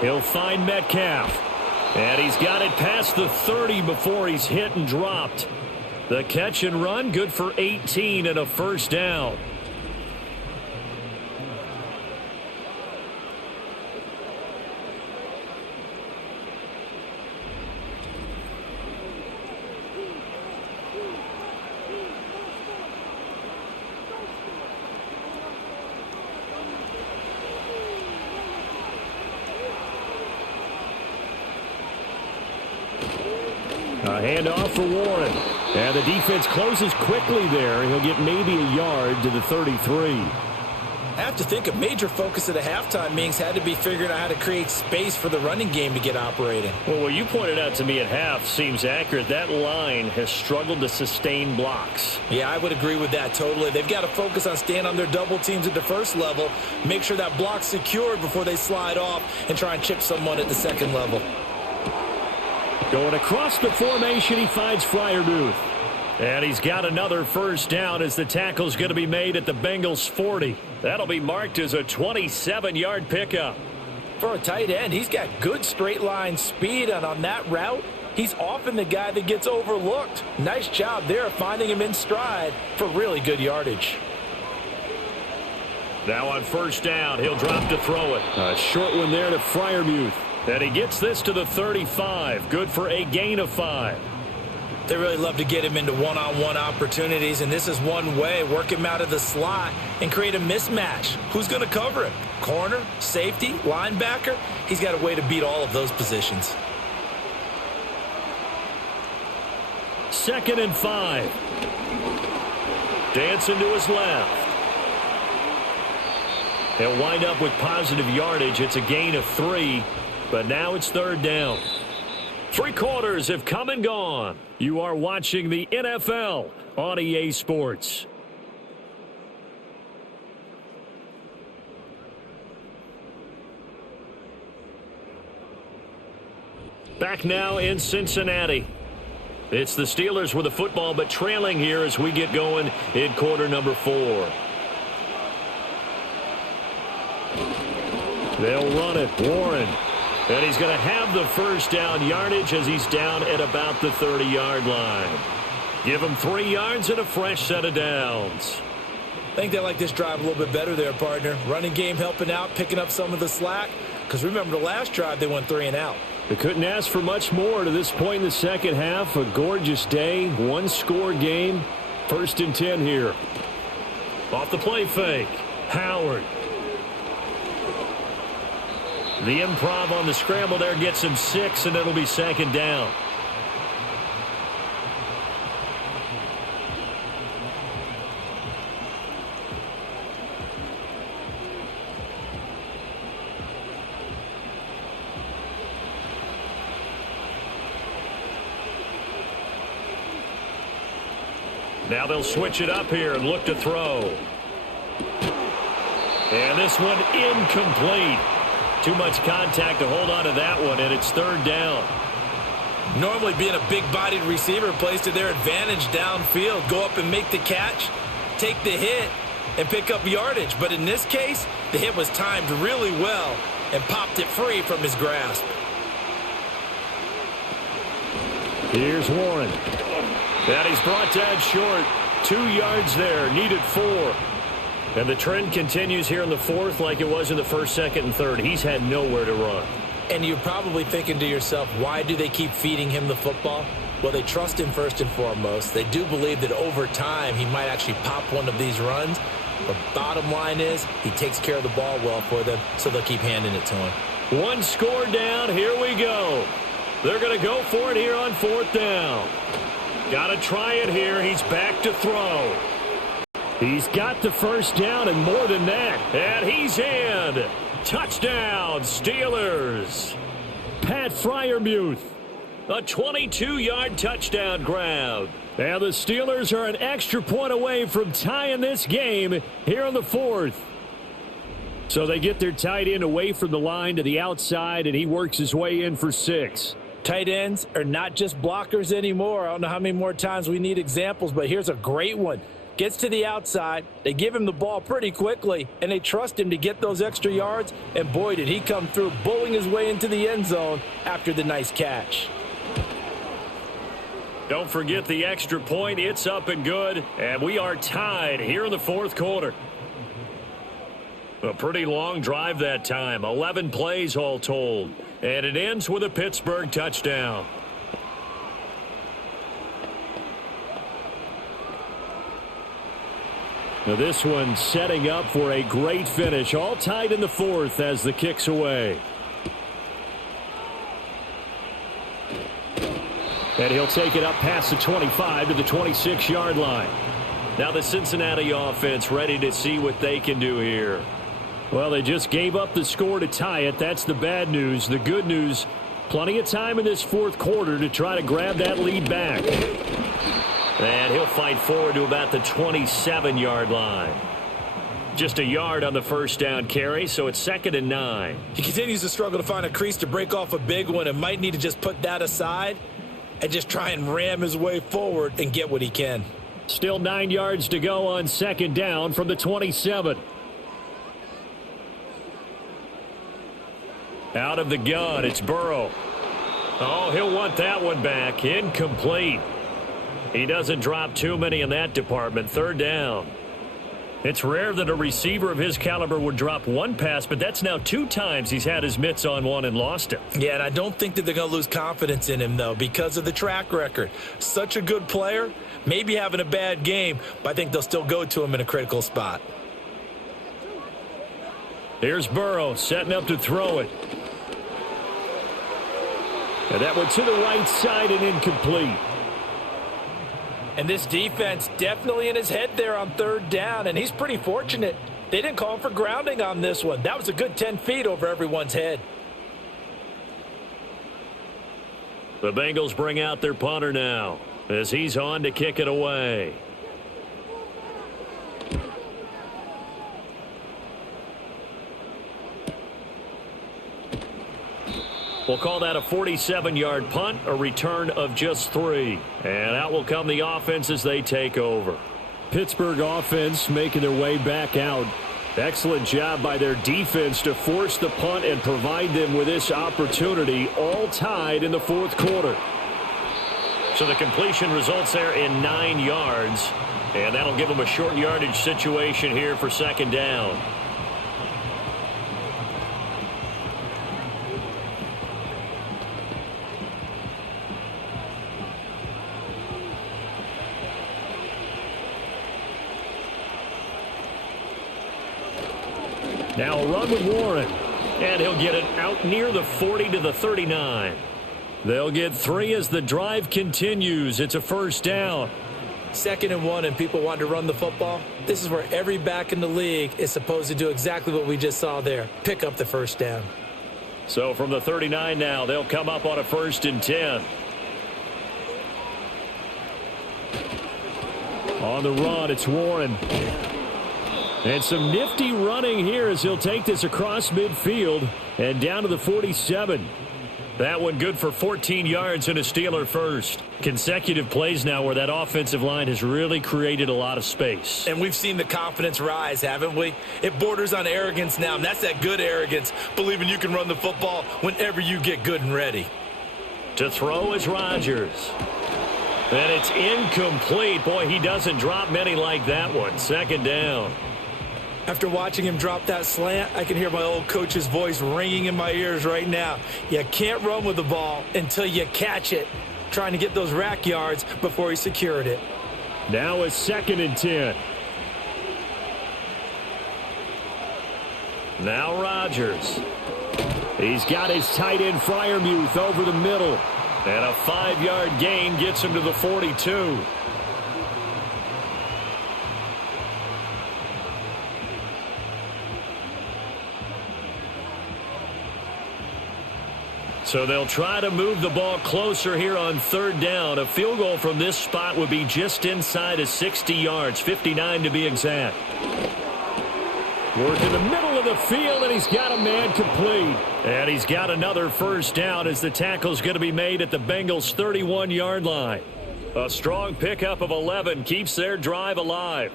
He'll find Metcalf. And he's got it past the 30 before he's hit and dropped. The catch and run, good for 18 and a 1st down. A handoff for Warren. And the defense closes quickly there. He'll get maybe a yard to the 33. I have to think a major focus at the halftime means had to be figuring out how to create space for the running game to get operating. Well, what you pointed out to me at half seems accurate. That line has struggled to sustain blocks. Yeah, I would agree with that totally. They've got to focus on staying on their double teams at the 1st level, make sure that block's secured before they slide off and try and chip someone at the 2nd level. Going across the formation, he finds Freiermuth. And he's got another 1st down as the tackle's going to be made at the Bengals 40. That'll be marked as a 27-yard pickup. For a tight end, he's got good straight line speed, and on that route, he's often the guy that gets overlooked. Nice job there finding him in stride for really good yardage. Now on 1st down, he'll drop to throw it. A short one there to Freiermuth. And he gets this to the 35. Good for a gain of 5. They really love to get him into one-on-one opportunities, and this is one way. Work him out of the slot and create a mismatch. Who's going to cover him? Corner, safety, linebacker? He's got a way to beat all of those positions. 2nd and 5. Dancing to his left. He'll wind up with positive yardage. It's a gain of 3. But now it's 3rd down. 3 quarters have come and gone. You are watching the NFL on EA Sports. Back now in Cincinnati. It's the Steelers with the football, but trailing here as we get going in quarter number 4. They'll run it. Warren. And he's going to have the 1st down yardage as he's down at about the 30-yard line. Give him 3 yards and a fresh set of downs. I think they like this drive a little bit better there, partner. Running game helping out, picking up some of the slack. Because remember the last drive, they went 3 and out. They couldn't ask for much more to this point in the 2nd half. A gorgeous day, 1-score game. 1st and 10 here. Off the play fake. Howard. The improv on the scramble there gets him 6, and it'll be 2nd down. Now they'll switch it up here and look to throw. And this one incomplete. Too much contact to hold on to that one, and it's 3rd down. Normally being a big-bodied receiver plays to their advantage downfield. Go up and make the catch, take the hit, and pick up yardage. But in this case, the hit was timed really well and popped it free from his grasp. Here's Warren. And he's brought down short. 2 yards there, needed 4. And the trend continues here in the 4th like it was in the 1st, 2nd, and 3rd. He's had nowhere to run. And you're probably thinking to yourself, why do they keep feeding him the football? Well, they trust him first and foremost. They do believe that over time he might actually pop one of these runs. But bottom line is he takes care of the ball well for them, so they'll keep handing it to him. 1 score down. Here we go. They're going to go for it here on 4th down. Got to try it here. He's back to throw. He's got the first down and more than that. And he's in. Touchdown, Steelers. Pat Freiermuth. A 22-yard touchdown grab. And the Steelers are an extra point away from tying this game here in the 4th. So they get their tight end away from the line to the outside, and he works his way in for 6. Tight ends are not just blockers anymore. I don't know how many more times we need examples, but here's a great one. Gets to the outside, they give him the ball pretty quickly, and they trust him to get those extra yards, and boy, did he come through, bowling his way into the end zone after the nice catch. Don't forget the extra point. It's up and good, and we are tied here in the 4th quarter. A pretty long drive that time, 11 plays all told, and it ends with a Pittsburgh touchdown. Now this one setting up for a great finish, all tied in the 4th as the kick's away. And he'll take it up past the 25 to the 26-yard line. Now the Cincinnati offense ready to see what they can do here. Well, they just gave up the score to tie it. That's the bad news. The good news, plenty of time in this 4th quarter to try to grab that lead back. And he'll fight forward to about the 27-yard line. Just a yard on the first down carry, so it's 2nd and 9. He continues to struggle to find a crease to break off a big one and might need to just put that aside and just try and ram his way forward and get what he can. Still 9 yards to go on 2nd down from the 27. Out of the gun, it's Burrow. Oh, he'll want that one back. Incomplete. He doesn't drop too many in that department. 3rd down. It's rare that a receiver of his caliber would drop one pass, but that's now 2 times he's had his mitts on one and lost it. Yeah, and I don't think that they're going to lose confidence in him, though, because of the track record. Such a good player, maybe having a bad game, but I think they'll still go to him in a critical spot. Here's Burrow setting up to throw it. And that one to the right side and incomplete. And this defense definitely in his head there on 3rd down, and he's pretty fortunate. They didn't call him for grounding on this one. That was a good 10 feet over everyone's head. The Bengals bring out their punter now as he's on to kick it away. We'll call that a 47-yard punt, a return of just 3. And out will come the offense as they take over. Pittsburgh offense making their way back out. Excellent job by their defense to force the punt and provide them with this opportunity, all tied in the 4th quarter. So the completion results there in 9 yards. And that'll give them a short yardage situation here for 2nd down. Now a run with Warren, and he'll get it out near the 40 to the 39. They'll get 3 as the drive continues. It's a 1st down. 2nd and 1, and people want to run the football. This is where every back in the league is supposed to do exactly what we just saw there. Pick up the 1st down. So from the 39 now, they'll come up on a 1st and 10. On the run, it's Warren. And some nifty running here as he'll take this across midfield and down to the 47. That one good for 14 yards and a Steeler first. Consecutive plays now where that offensive line has really created a lot of space. And we've seen the confidence rise, haven't we? It borders on arrogance now, and that's that good arrogance, believing you can run the football whenever you get good and ready. To throw is Rodgers. And it's incomplete. Boy, he doesn't drop many like that one. 2nd down. After watching him drop that slant, I can hear my old coach's voice ringing in my ears right now. You can't run with the ball until you catch it. Trying to get those rack yards before he secured it. Now a 2nd and 10. Now Rodgers. He's got his tight end Freiermuth over the middle. And a 5-yard gain gets him to the 42. So they'll try to move the ball closer here on third down. A field goal from this spot would be just inside of 60 yards, 59 to be exact. Work in the middle of the field, and he's got a man complete. And he's got another first down as the tackle's going to be made at the Bengals' 31-yard line. A strong pickup of 11 keeps their drive alive.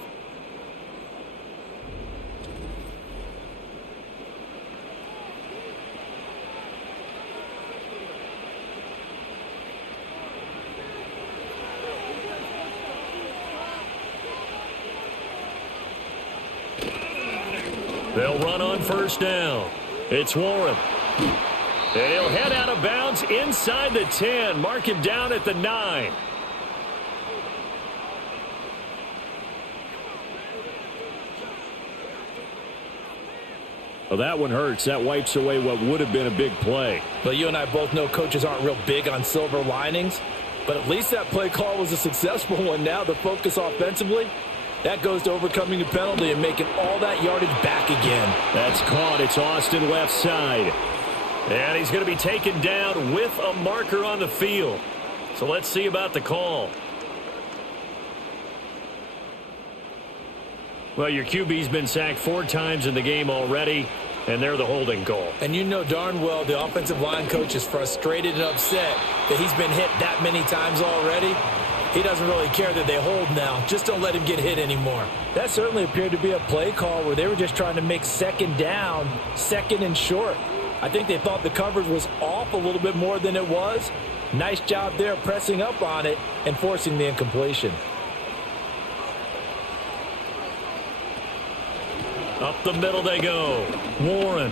They'll run on first down. It's Warren. And he'll head out of bounds inside the 10. Mark him down at the 9. Well, that one hurts. That wipes away what would have been a big play. Well, you and I both know coaches aren't real big on silver linings, but at least that play call was a successful one. Now the focus offensively, that goes to overcoming a penalty and making all that yardage back again. That's caught. It's Austin left side. And he's going to be taken down with a marker on the field. So let's see about the call. Well, your QB's been sacked 4 times in the game already, and they're the holding call. And you know darn well the offensive line coach is frustrated and upset that he's been hit that many times already. He doesn't really care that they hold now. Just don't let him get hit anymore. That certainly appeared to be a play call where they were just trying to make second down, second and short. I think they thought the coverage was off a little bit more than it was. Nice job there pressing up on it and forcing the incompletion. Up the middle they go. Warren.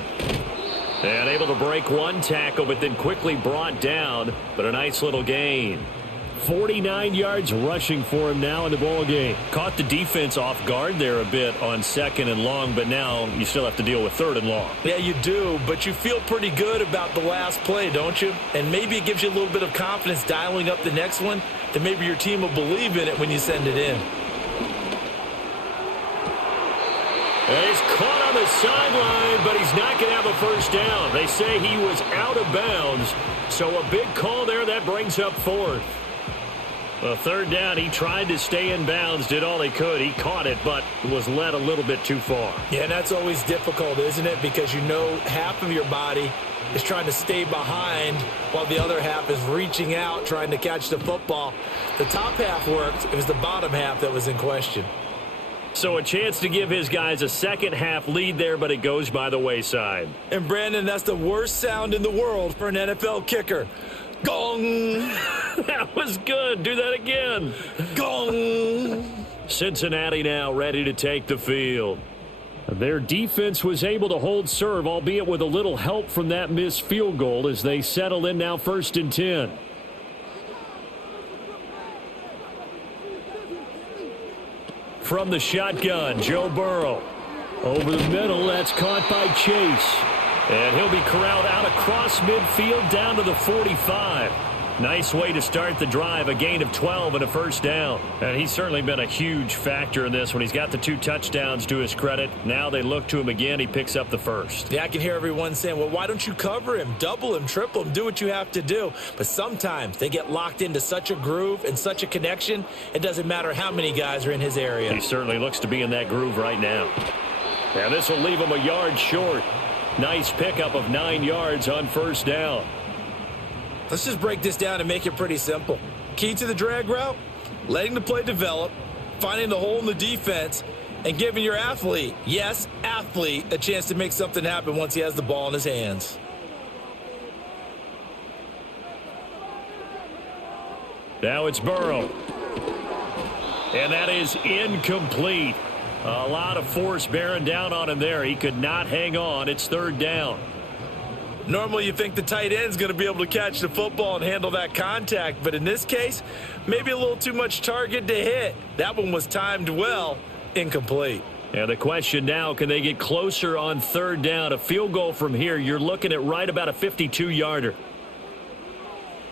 And able to break one tackle, but then quickly brought down. But a nice little gain. 49 yards rushing for him now in the ball game. Caught the defense off guard there a bit on second and long, but now you still have to deal with third and long. Yeah, you do, but you feel pretty good about the last play, don't you? And maybe it gives you a little bit of confidence dialing up the next one, that maybe your team will believe in it when you send it in. And he's caught on the sideline, but he's not going to have a first down. They say he was out of bounds, so a big call there that brings up fourth. A third down, he tried to stay in bounds, did all he could. He caught it, but was led a little bit too far. Yeah, and that's always difficult, isn't it? Because you know half of your body is trying to stay behind while the other half is reaching out, trying to catch the football. The top half worked. It was the bottom half that was in question. So a chance to give his guys a second half lead there, but it goes by the wayside. And, Brandon, that's the worst sound in the world for an NFL kicker. Gong! That was good. Do that again. Gong! Cincinnati now ready to take the field. Their defense was able to hold serve, albeit with a little help from that missed field goal as they settle in now 1st and 10. From the shotgun, Joe Burrow. Over the middle, that's caught by Chase. And he'll be corralled out across midfield down to the 45. Nice way to start the drive, a gain of 12 and a first down. And he's certainly been a huge factor in this when he's got the 2 touchdowns to his credit. Now they look to him again. He picks up the first. Yeah, I can hear everyone saying, well, why don't you cover him, double him, triple him, do what you have to do. But sometimes they get locked into such a groove and such a connection, it doesn't matter how many guys are in his area. He certainly looks to be in that groove right now. And this will leave him a yard short. Nice pickup of 9 yards on first down. Let's just break this down and make it pretty simple. Key to the drag route, letting the play develop, finding the hole in the defense, and giving your athlete, yes, athlete, a chance to make something happen once he has the ball in his hands. Now it's Burrow. And that is incomplete. A lot of force bearing down on him there. He could not hang on. It's 3rd down. Normally you think the tight end's going to be able to catch the football and handle that contact, but in this case, maybe a little too much target to hit. That one was timed well, incomplete. And the question now, can they get closer on third down? A field goal from here, you're looking at right about a 52-yarder.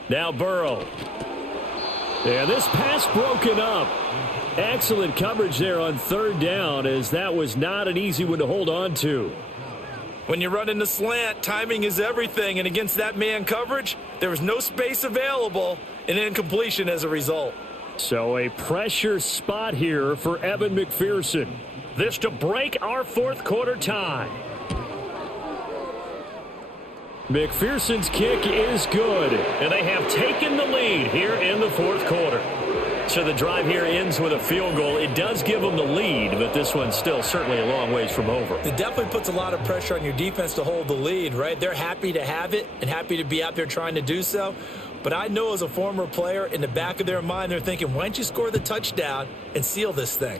Now Burrow. And this pass broken up. Excellent coverage there on third down, as that was not an easy one to hold on to. When you run in the slant, timing is everything, and against that man coverage, there was no space available, and incompletion as a result. So a pressure spot here for Evan McPherson. This to break our fourth quarter tie. McPherson's kick is good, and they have taken the lead here in the fourth quarter. So the drive here ends with a field goal. It does give them the lead, but this one's still certainly a long ways from over. It definitely puts a lot of pressure on your defense to hold the lead, right? They're happy to have it and happy to be out there trying to do so. But I know as a former player, in the back of their mind, they're thinking, why don't you score the touchdown and seal this thing?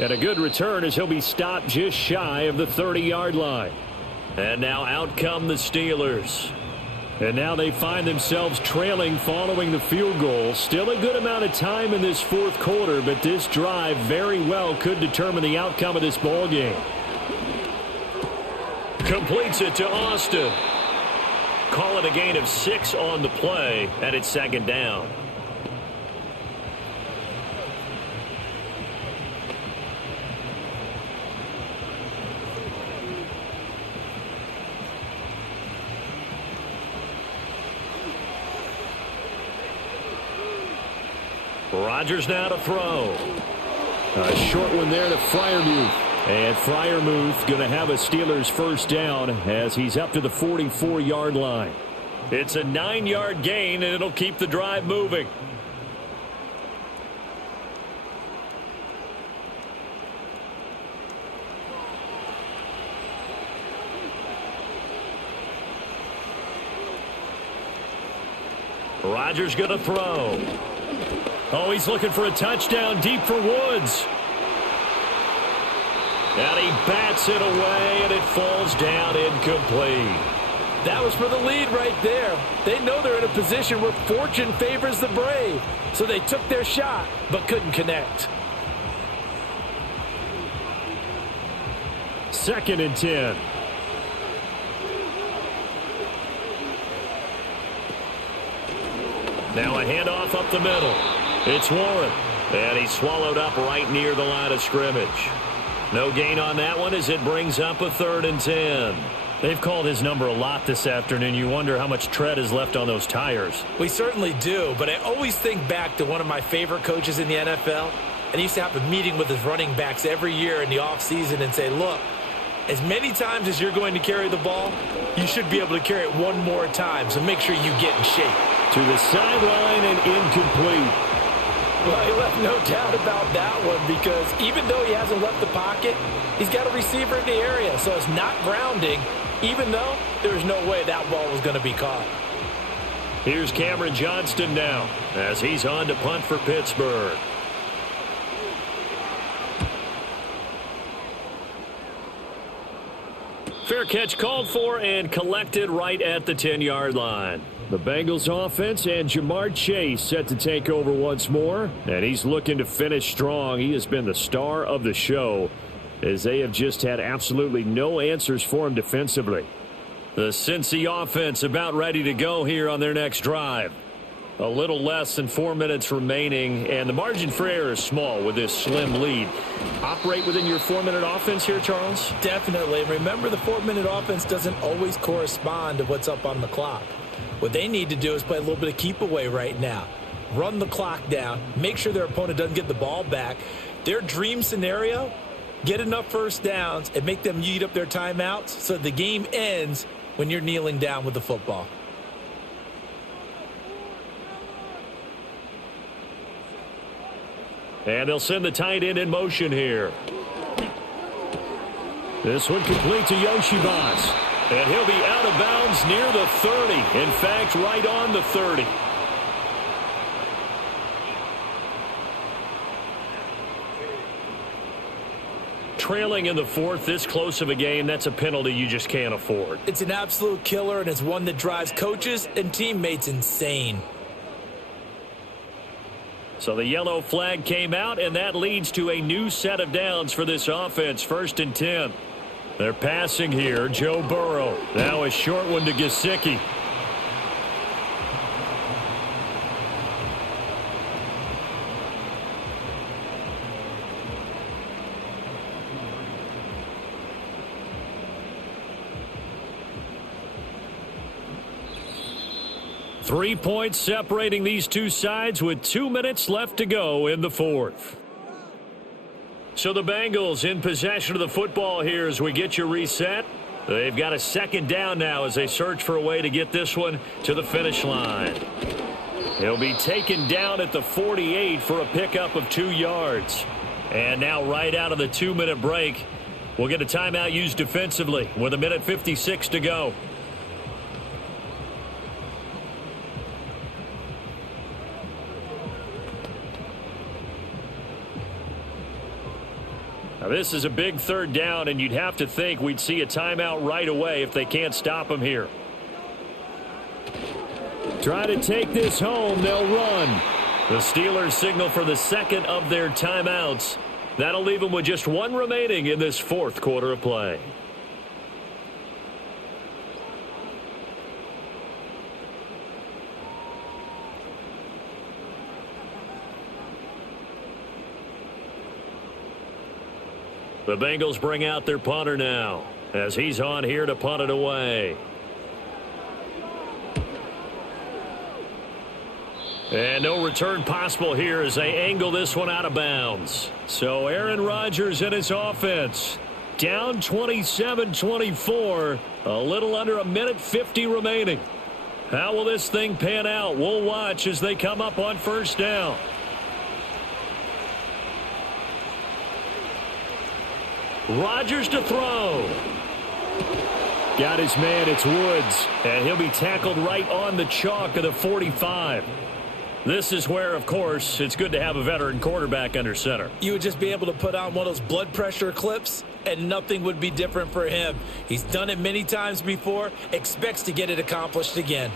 And a good return as he'll be stopped just shy of the 30-yard line. And now out come the Steelers. And now they find themselves trailing following the field goal. Still a good amount of time in this fourth quarter, but this drive very well could determine the outcome of this ball game. Completes it to Austin. Call it a gain of 6 on the play, and it's second down. Rodgers now to throw. A short one there to Freiermuth. And Freiermuth going to have a Steelers first down as he's up to the 44-yard line. It's a 9-yard gain, and it'll keep the drive moving. Rodgers going to throw. Oh, he's looking for a touchdown deep for Woods. And he bats it away, and it falls down incomplete. That was for the lead right there. They know they're in a position where fortune favors the brave. So they took their shot, but couldn't connect. 2nd and 10. Now a handoff up the middle. It's Warren. And he's swallowed up right near the line of scrimmage. No gain on that one as it brings up a 3rd and 10. They've called his number a lot this afternoon. You wonder how much tread is left on those tires. We certainly do, but I always think back to one of my favorite coaches in the NFL. And he used to have a meeting with his running backs every year in the offseason and say, look, as many times as you're going to carry the ball, you should be able to carry it one more time, so make sure you get in shape. To the sideline and incomplete. Well, he left no doubt about that one because even though he hasn't left the pocket, he's got a receiver in the area, so it's not grounding, even though there's no way that ball was going to be caught. Here's Cameron Johnston now as he's on to punt for Pittsburgh. Fair catch called for and collected right at the 10-yard line. The Bengals offense and Jamar Chase set to take over once more, and he's looking to finish strong. He has been the star of the show as they have just had absolutely no answers for him defensively. The Cincy offense about ready to go here on their next drive. A little less than 4 minutes remaining, and the margin for error is small with this slim lead. Operate within your 4-minute offense here, Charles? Definitely. Remember, the 4-minute offense doesn't always correspond to what's up on the clock. What they need to do is play a little bit of keep away right now. Run the clock down. Make sure their opponent doesn't get the ball back. Their dream scenario, get enough first downs and make them eat up their timeouts so the game ends when you're kneeling down with the football. And they'll send the tight end in motion here. This one complete to Yoshibas. And he'll be out of bounds near the 30. In fact, right on the 30. Trailing in the fourth, this close of a game, that's a penalty you just can't afford. It's an absolute killer, and it's one that drives coaches and teammates insane. So the yellow flag came out, and that leads to a new set of downs for this offense. 1st and 10. They're passing here. Joe Burrow. Now a short one to Gesicki. Three points separating these two sides with 2 minutes left to go in the 4th. So the Bengals in possession of the football here as we get you reset. They've got a 2nd down now as they search for a way to get this one to the finish line. He'll be taken down at the 48 for a pickup of 2 yards. And now right out of the 2-minute break, we'll get a timeout used defensively with 1:56 to go. Now this is a big 3rd down, and you'd have to think we'd see a timeout right away if they can't stop him here. Try to take this home. They'll run. The Steelers signal for the 2nd of their timeouts. That'll leave them with just 1 remaining in this 4th quarter of play. The Bengals bring out their punter now as he's on here to punt it away. And no return possible here as they angle this one out of bounds. So Aaron Rodgers and his offense down 27-24, a little under 1:50 remaining. How will this thing pan out? We'll watch as they come up on 1st down. Rodgers to throw. Got his man, it's Woods, and he'll be tackled right on the chalk of the 45. This is where, of course, it's good to have a veteran quarterback under center. You would just be able to put on one of those blood pressure clips, and nothing would be different for him. He's done it many times before, expects to get it accomplished again.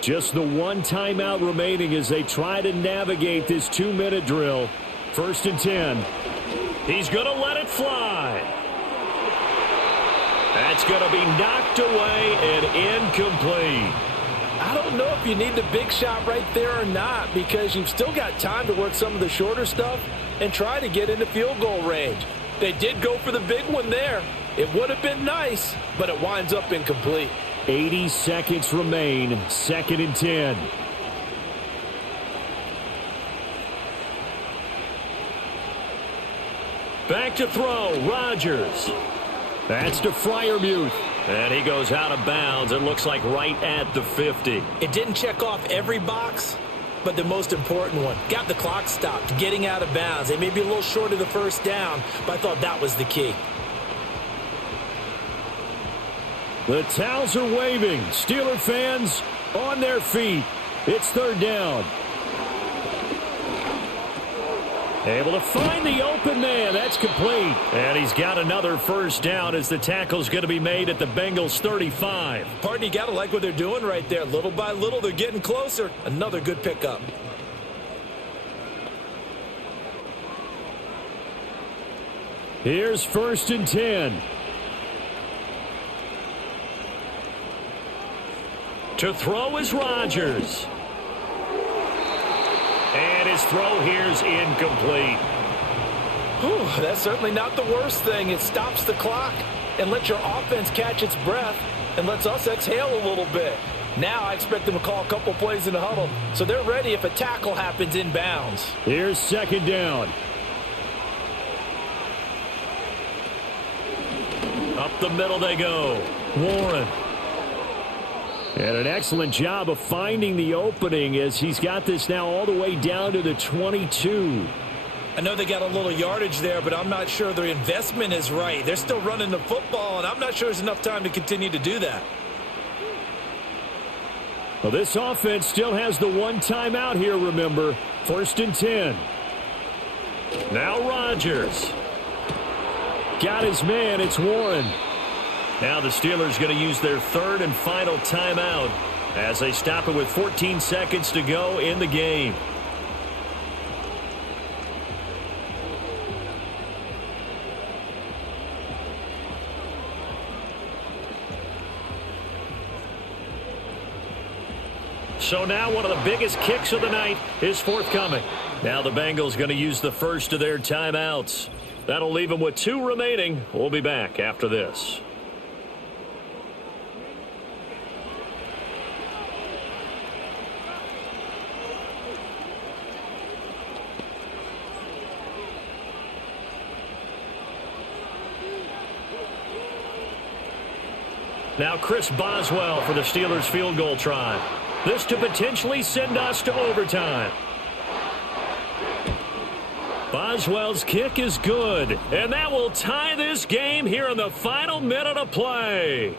Just the 1 timeout remaining as they try to navigate this 2-minute drill. 1st and 10. He's going to let it fly. That's going to be knocked away and incomplete. I don't know if you need the big shot right there or not, because you've still got time to work some of the shorter stuff and try to get into field goal range. They did go for the big one there. It would have been nice, but it winds up incomplete. 80 seconds remain. 2nd and 10. Back to throw, Rodgers. That's to Freiermuth. And he goes out of bounds. It looks like right at the 50. It didn't check off every box, but the most important one. Got the clock stopped, getting out of bounds. They may be a little short of the 1st down, but I thought that was the key. The towels are waving. Steeler fans on their feet. It's 3rd down. Able to find the open man. That's complete. And he's got another 1st down as the tackle's going to be made at the Bengals 35. Pardon, you got to like what they're doing right there. Little by little, they're getting closer. Another good pickup. Here's 1st and 10. To throw is Rodgers. And his throw here's incomplete. Whew, that's certainly not the worst thing. It stops the clock and lets your offense catch its breath and lets us exhale a little bit. Now I expect them to call a couple plays in the huddle, so they're ready if a tackle happens in bounds. Here's 2nd down. Up the middle they go. Warren. And an excellent job of finding the opening as he's got this now all the way down to the 22. I know they got a little yardage there, but I'm not sure their investment is right. They're still running the football, and I'm not sure there's enough time to continue to do that. Well, this offense still has the 1 timeout here, remember. 1st and 10. Now Rodgers. Got his man. It's Warren. Now the Steelers going to use their 3rd and final timeout as they stop it with 14 seconds to go in the game. So now one of the biggest kicks of the night is forthcoming. Now the Bengals going to use the first of their timeouts. That'll leave them with 2 remaining. We'll be back after this. Now Chris Boswell for the Steelers field goal try. This to potentially send us to overtime. Boswell's kick is good, and that will tie this game here in the final minute of play.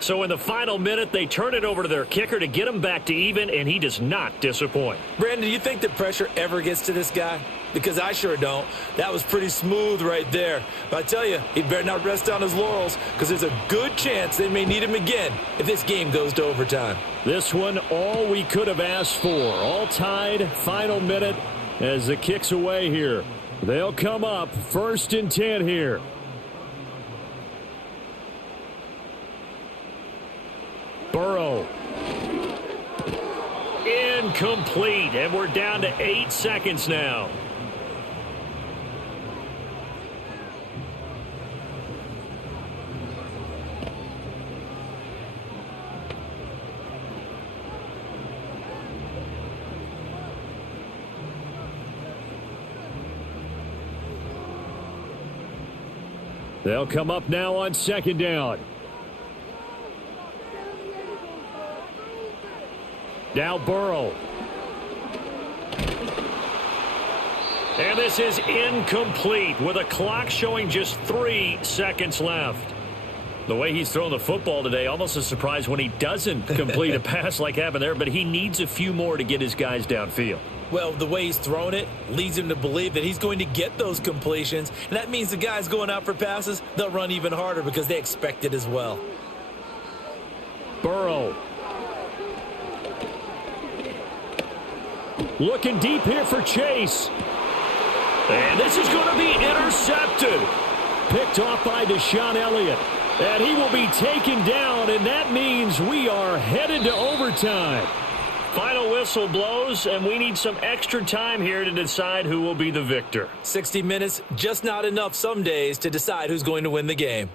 So in the final minute, they turn it over to their kicker to get him back to even, and he does not disappoint. Brandon, do you think the pressure ever gets to this guy? Because I sure don't. That was pretty smooth right there. But I tell you, he better not rest on his laurels, because there's a good chance they may need him again if this game goes to overtime. This one, all we could have asked for. All tied, final minute as the kick's away here. They'll come up 1st and 10 here. Burrow. Incomplete, and we're down to 8 seconds now. They'll come up now on 2nd down. Now Burrow. And this is incomplete with a clock showing just 3 seconds left. The way he's thrown the football today, almost a surprise when he doesn't complete a pass like happened there, but he needs a few more to get his guys downfield. Well, the way he's thrown it leads him to believe that he's going to get those completions, and that means the guys going out for passes, they'll run even harder because they expect it as well. Burrow. Looking deep here for Chase. And this is going to be intercepted. Picked off by Deshaun Elliott. And he will be taken down, and that means we are headed to overtime. Final whistle blows, and we need some extra time here to decide who will be the victor. 60 minutes, just not enough some days to decide who's going to win the game.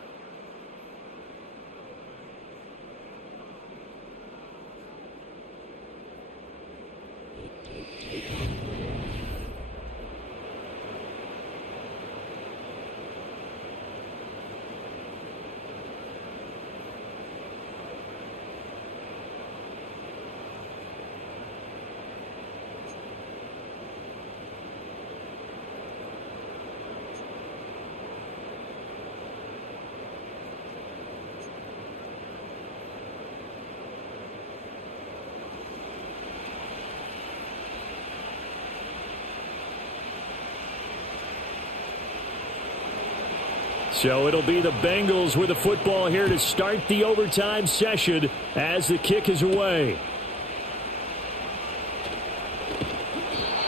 So it'll be the Bengals with the football here to start the overtime session as the kick is away.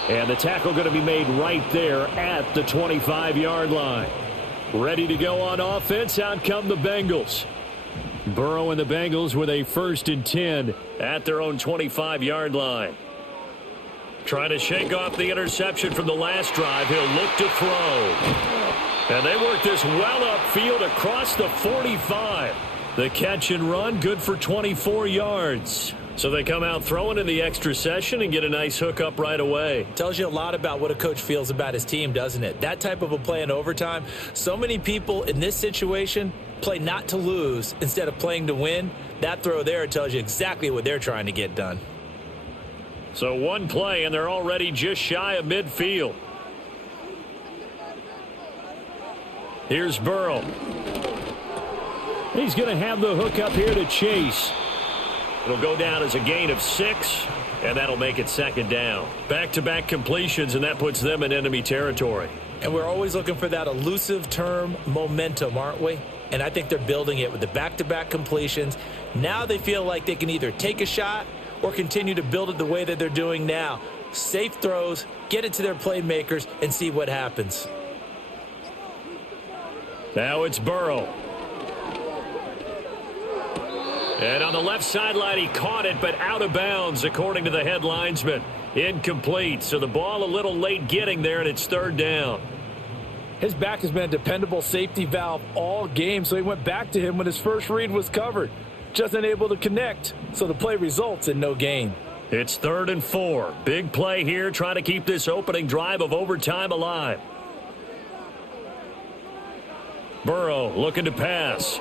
And the tackle going to be made right there at the 25-yard line. Ready to go on offense. Out come the Bengals. Burrow and the Bengals with a 1st and 10 at their own 25-yard line. Trying to shake off the interception from the last drive. He'll look to throw. And they work this well upfield across the 45. The catch and run, good for 24 yards. So they come out throwing in the extra session and get a nice hookup right away. Tells you a lot about what a coach feels about his team, doesn't it? That type of a play in overtime. So many people in this situation play not to lose instead of playing to win. That throw there tells you exactly what they're trying to get done. So one play, and they're already just shy of midfield. Here's Burrow. He's going to have the hook up here to Chase. It'll go down as a gain of 6, and that'll make it 2nd down. Back-to-back completions, and that puts them in enemy territory. And we're always looking for that elusive term, momentum, aren't we? and I think they're building it with the back-to-back completions. Now they feel like they can either take a shot or continue to build it the way that they're doing now. Safe throws, get it to their playmakers, and see what happens. Now it's Burrow. And on the left sideline, he caught it, but out of bounds, according to the head linesman. Incomplete, so the ball a little late getting there, and it's third down. His back has been a dependable safety valve all game, so he went back to him when his first read was covered. Just unable to connect, so the play results in no gain. It's 3rd and 4. Big play here, trying to keep this opening drive of overtime alive. Burrow looking to pass.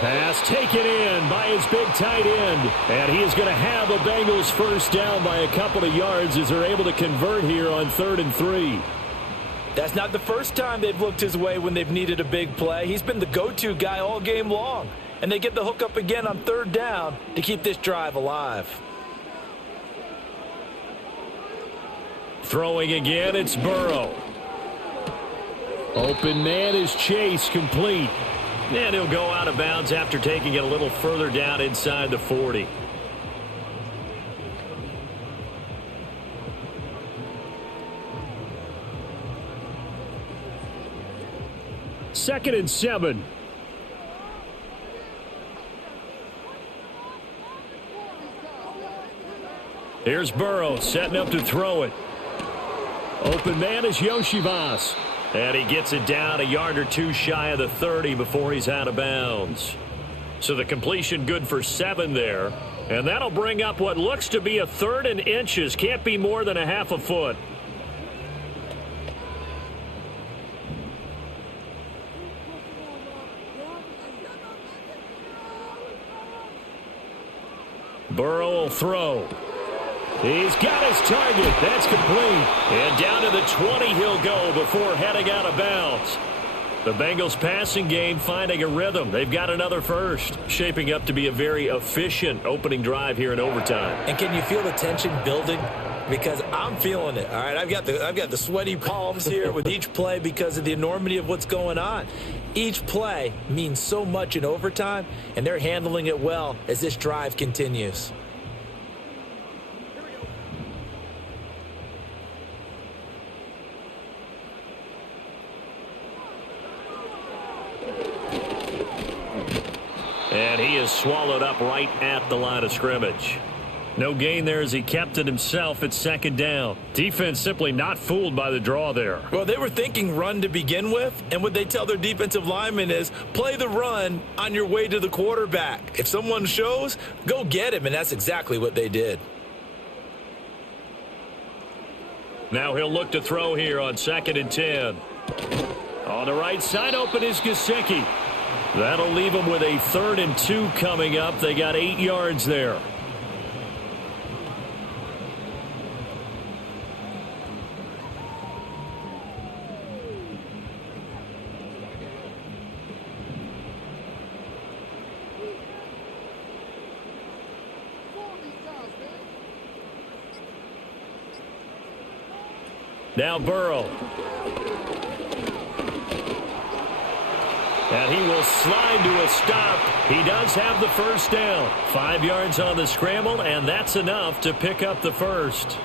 Pass taken in by his big tight end. And he is going to have a Bengals first down by a couple of yards as they're able to convert here on 3rd and 3. That's not the first time they've looked his way when they've needed a big play. He's been the go-to guy all game long. And they get the hook up again on 3rd down to keep this drive alive. Throwing again, it's Burrow. Open man is Chase, complete. And he'll go out of bounds after taking it a little further down inside the 40. Second and 7. Here's Burrow setting up to throw it. Open man is Yoshivas. And he gets it down a yard or two shy of the 30 before he's out of bounds. So the completion good for 7 there. And that'll bring up what looks to be a 3rd and inches. Can't be more than a half a foot. Burrow will throw. He's got his target. That's complete. And down to the 20 he'll go before heading out of bounds. The Bengals passing game finding a rhythm. They've got another first. Shaping up to be a very efficient opening drive here in overtime. And can you feel the tension building? Because I'm feeling it. All right, I've got the sweaty palms here with each play because of the enormity of what's going on. Each play means so much in overtime, and they're handling it well as this drive continues. And he is swallowed up right at the line of scrimmage. No gain there as he kept it himself at 2nd down. Defense simply not fooled by the draw there. Well, they were thinking run to begin with, and what they tell their defensive linemen is play the run on your way to the quarterback. If someone shows, go get him, and that's exactly what they did. Now he'll look to throw here on 2nd and 10. On the right side open is Gesicki. That'll leave them with a 3rd and 2 coming up. They got 8 yards there. Now Burrow. And he will slide to a stop. He does have the first down. 5 yards on the scramble, and that's enough to pick up the first.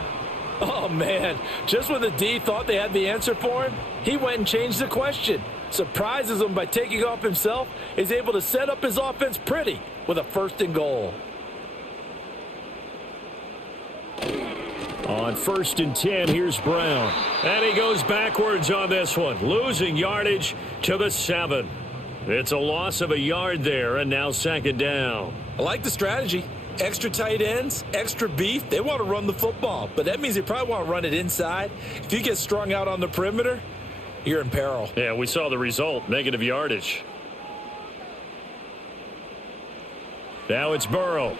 Oh, man. Just when the D thought they had the answer for him, he went and changed the question. Surprises him by taking off himself, is able to set up his offense pretty with a 1st and goal. On 1st and 10, here's Brown. And he goes backwards on this one, losing yardage to the 7. It's a loss of a yard there, and now 2nd down. I like the strategy. Extra tight ends, extra beef. They want to run the football, but that means they probably want to run it inside. If you get strung out on the perimeter, you're in peril. Yeah, we saw the result, negative yardage. Now it's Burrow.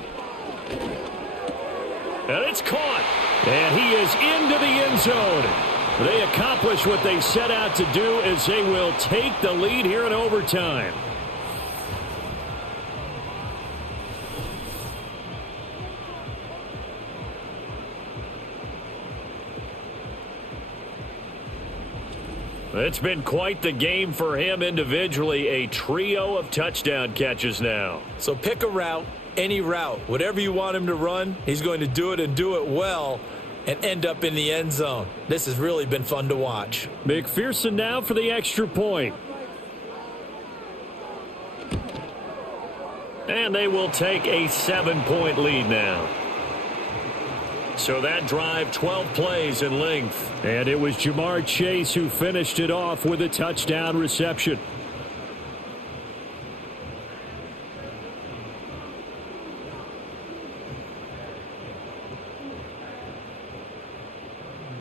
And it's caught. And he is into the end zone. They accomplish what they set out to do as they will take the lead here in overtime. It's been quite the game for him individually. A trio of touchdown catches now. So pick a route, any route. Whatever you want him to run, he's going to do it and do it well and end up in the end zone. This has really been fun to watch. McPherson now for the extra point. And they will take a 7-point lead now. So that drive, 12 plays in length. And it was Jamar Chase who finished it off with a touchdown reception.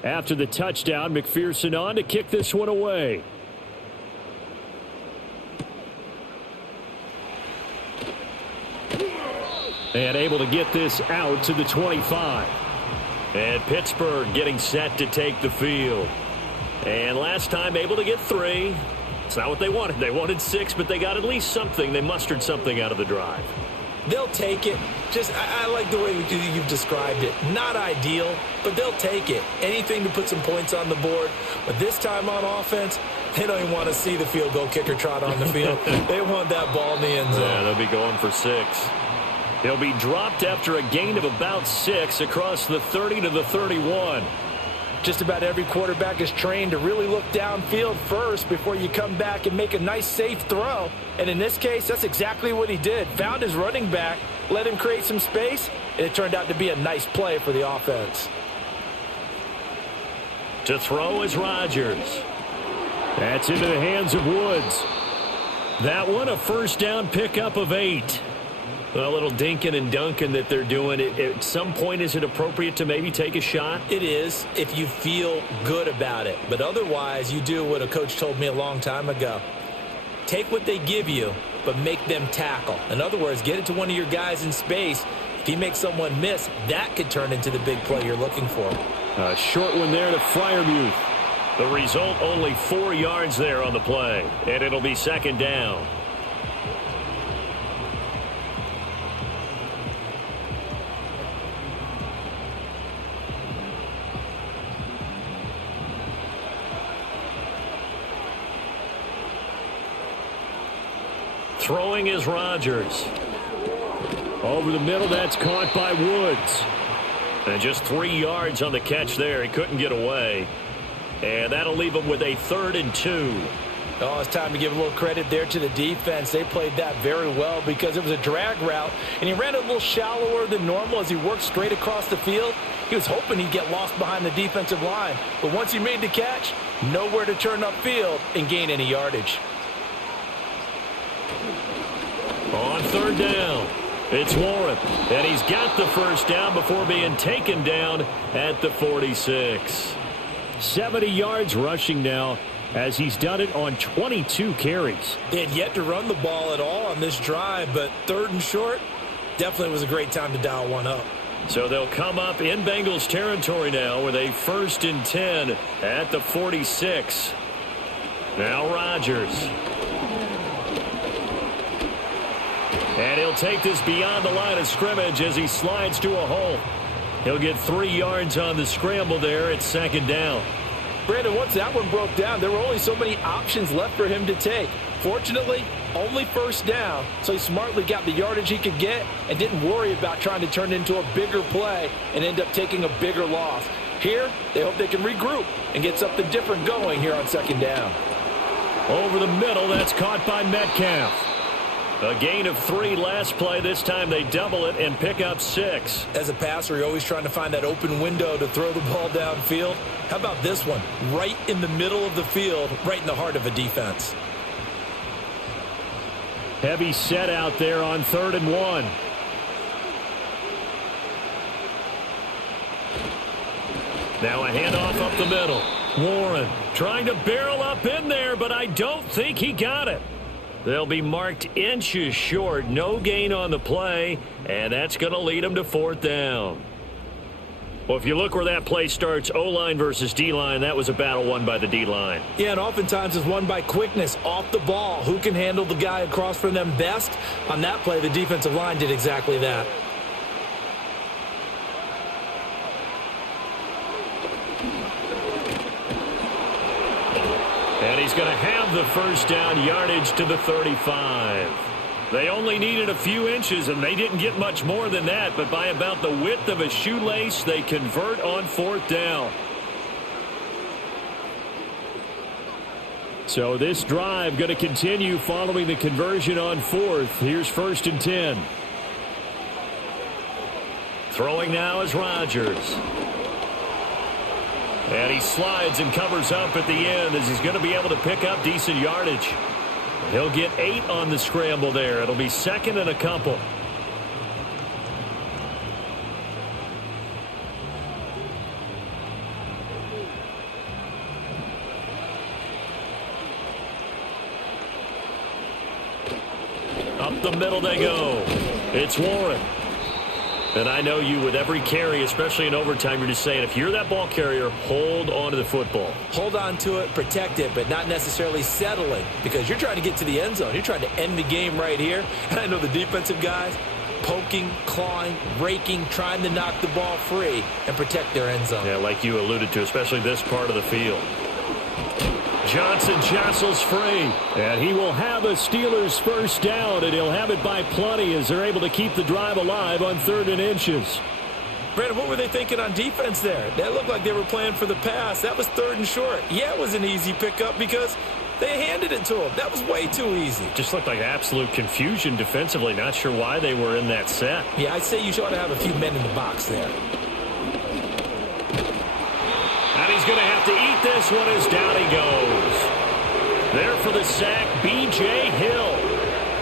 After the touchdown, McPherson on to kick this one away. And able to get this out to the 25. And Pittsburgh getting set to take the field. And last time able to get 3. It's not what they wanted. They wanted 6, but they got at least something. They mustered something out of the drive. They'll take it. I like the way you've described it. Not ideal, but they'll take it. Anything to put some points on the board. But this time on offense, they don't even want to see the field goal kicker trot on the field. They want that ball in the end zone. Yeah, they'll be going for 6. He'll be dropped after a gain of about 6 across the 30 to the 31. Just about every quarterback is trained to really look downfield first before you come back and make a nice, safe throw. And in this case, that's exactly what he did. Found his running back, let him create some space, and it turned out to be a nice play for the offense. To throw is Rodgers. That's into the hands of Woods. That one, a first down pickup of 8. A little dinking and dunking that they're doing. At some point, is it appropriate to maybe take a shot? It is, if you feel good about it. But otherwise, you do what a coach told me a long time ago. Take what they give you, but make them tackle. In other words, get it to one of your guys in space. If he makes someone miss, that could turn into the big play you're looking for. A short one there to Freiermuth. The result, only 4 yards there on the play. And it'll be second down. Throwing is Rodgers. Over the middle, that's caught by Woods. And just 3 yards on the catch there. He couldn't get away. And that'll leave him with a 3rd and 2. Oh, it's time to give a little credit there to the defense. They played that very well because it was a drag route, and he ran a little shallower than normal as he worked straight across the field. He was hoping he'd get lost behind the defensive line. But once he made the catch, nowhere to turn upfield and gain any yardage. On 3rd down, it's Warren. And he's got the first down before being taken down at the 46. 70 yards rushing now as he's done it on 22 carries. They had yet to run the ball at all on this drive, but 3rd and short definitely was a great time to dial one up. So they'll come up in Bengals territory now with a 1st and 10 at the 46. Now Rodgers. And he'll take this beyond the line of scrimmage as he slides to a hole. He'll get 3 yards on the scramble there at 2nd down. Brandon, once that one broke down, there were only so many options left for him to take. Fortunately, only 1st down, so he smartly got the yardage he could get and didn't worry about trying to turn it into a bigger play and end up taking a bigger loss. Here, they hope they can regroup and get something different going here on 2nd down. Over the middle, that's caught by Metcalf. A gain of 3 last play. This time they double it and pick up 6. As a passer, you're always trying to find that open window to throw the ball downfield. How about this one? Right in the middle of the field, right in the heart of a defense. Heavy set out there on 3rd and 1. Now a handoff up the middle. Warren trying to barrel up in there, but I don't think he got it. They'll be marked inches short. No gain on the play, and that's going to lead them to 4th down. Well, if you look where that play starts, O-line versus D-line, that was a battle won by the D-line. Yeah, and oftentimes it's won by quickness off the ball. Who can handle the guy across from them best? On that play, the defensive line did exactly that. And he's going to have the first down, yardage to the 35. They only needed a few inches, and they didn't get much more than that. But by about the width of a shoelace, they convert on 4th down. So this drive going to continue following the conversion on 4th. Here's 1st and 10. Throwing now is Rodgers. And he slides and covers up at the end as he's going to be able to pick up decent yardage. He'll get 8 on the scramble there. It'll be 2nd and a couple. Up the middle they go. It's Warren. And I know you with every carry, especially in overtime, you're just saying if you're that ball carrier, hold on to the football. Hold on to it, protect it, but not necessarily settle it because you're trying to get to the end zone. You're trying to end the game right here. And I know the defensive guys poking, clawing, raking, trying to knock the ball free and protect their end zone. Yeah, like you alluded to, especially this part of the field. Johnson jostles free, and he will have a Steelers first down, and he'll have it by plenty as they're able to keep the drive alive on 3rd and inches. Brandon, what were they thinking on defense there? That looked like they were playing for the pass. That was 3rd and short. Yeah, it was an easy pickup because they handed it to him. That was way too easy. Just looked like absolute confusion defensively. Not sure why they were in that set. Yeah, I'd say you ought to have a few men in the box there. And he's going to have to eat this one as down he goes. There for the sack, B.J. Hill.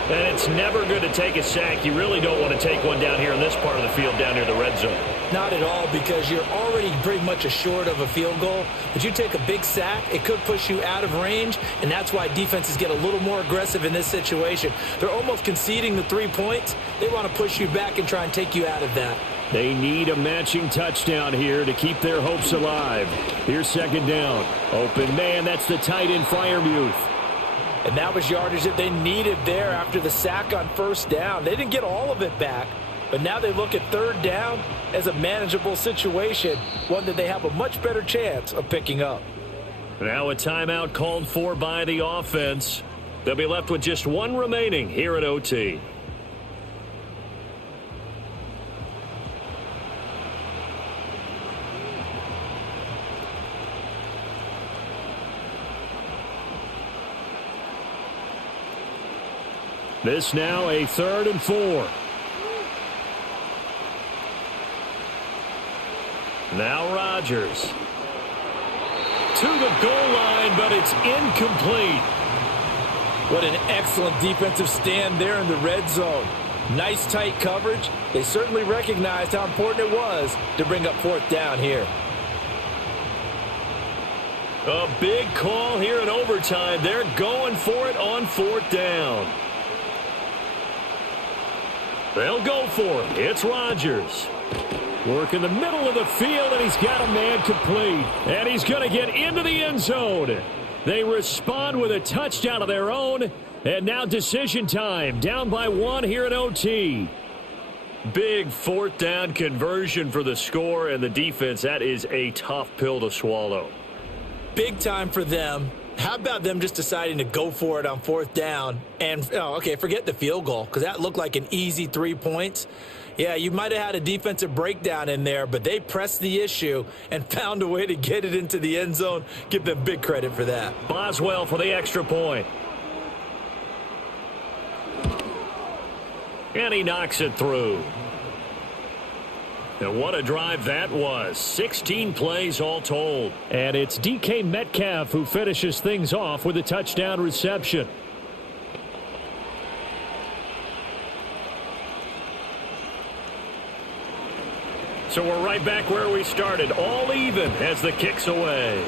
And it's never good to take a sack. You really don't want to take one down here in this part of the field down near the red zone. Not at all, because you're already pretty much assured of a field goal. But you take a big sack, it could push you out of range, and that's why defenses get a little more aggressive in this situation. They're almost conceding the 3 points. They want to push you back and try and take you out of that. They need a matching touchdown here to keep their hopes alive. Here's 2nd down. Open man, that's the tight end Freiermuth. And that was yardage that they needed there after the sack on 1st down. They didn't get all of it back, but now they look at 3rd down as a manageable situation, one that they have a much better chance of picking up. Now a timeout called for by the offense. They'll be left with just one remaining here at OT. This now a 3rd and 4. Now Rodgers. To the goal line, but it's incomplete. What an excellent defensive stand there in the red zone. Nice tight coverage. They certainly recognized how important it was to bring up 4th down here. A big call here in overtime. They're going for it on 4th down. They'll go for it. It's Rodgers. Work in the middle of the field, and he's got a man complete. And he's going to get into the end zone. They respond with a touchdown of their own. And now decision time. Down by 1 here at OT. Big 4th down conversion for the score and the defense. That is a tough pill to swallow. Big time for them. How about them just deciding to go for it on 4th down? And, okay, forget the field goal, because that looked like an easy 3 points. Yeah, you might have had a defensive breakdown in there, but they pressed the issue and found a way to get it into the end zone. Give them big credit for that. Boswell for the extra point. And he knocks it through. And what a drive that was. 16 plays all told. And it's DK Metcalf who finishes things off with a touchdown reception. So we're right back where we started. All even as the kick's away.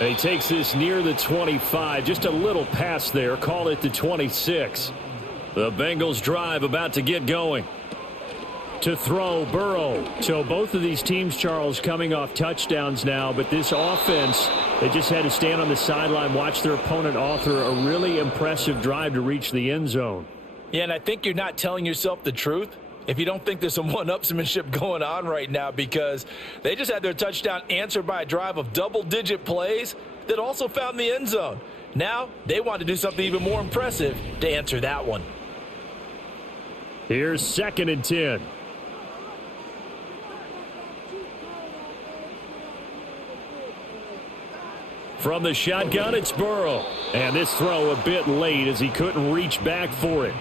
And he takes this near the 25. Just a little pass there. Call it the 26. The Bengals drive about to get going. To throw, Burrow. So both of these teams, Charles, coming off touchdowns now. But this offense, they just had to stand on the sideline, watch their opponent author a really impressive drive to reach the end zone. Yeah, and I think you're not telling yourself the truth if you don't think there's some one-upsmanship going on right now, because they just had their touchdown answered by a drive of double-digit plays that also found the end zone. Now they want to do something even more impressive to answer that one. Here's 2nd and 10. From the shotgun, it's Burrow. And this throw a bit late as he couldn't reach back for it.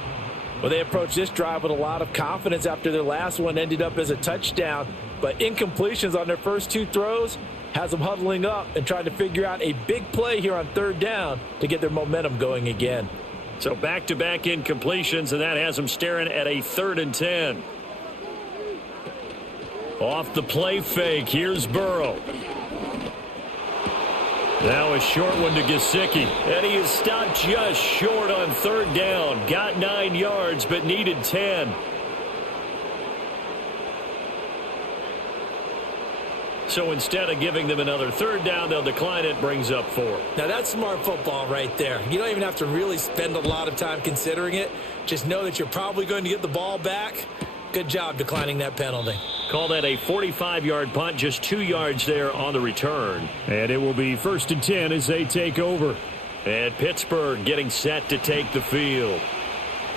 Well, they approached this drive with a lot of confidence after their last one ended up as a touchdown. But incompletions on their first 2 throws has them huddling up and trying to figure out a big play here on 3rd down to get their momentum going again. So back-to-back incompletions, and that has them staring at a 3rd and 10. Off the play fake, here's Burrow. Now a short one to Gesicki, and he is stopped just short on 3rd down. Got 9 yards, but needed 10. So instead of giving them another 3rd down, they'll decline it, brings up 4. Now that's smart football right there. You don't even have to really spend a lot of time considering it. Just know that you're probably going to get the ball back. Good job declining that penalty. Call that a 45-yard punt, just 2 yards there on the return. And it will be 1st and 10 as they take over. And Pittsburgh getting set to take the field.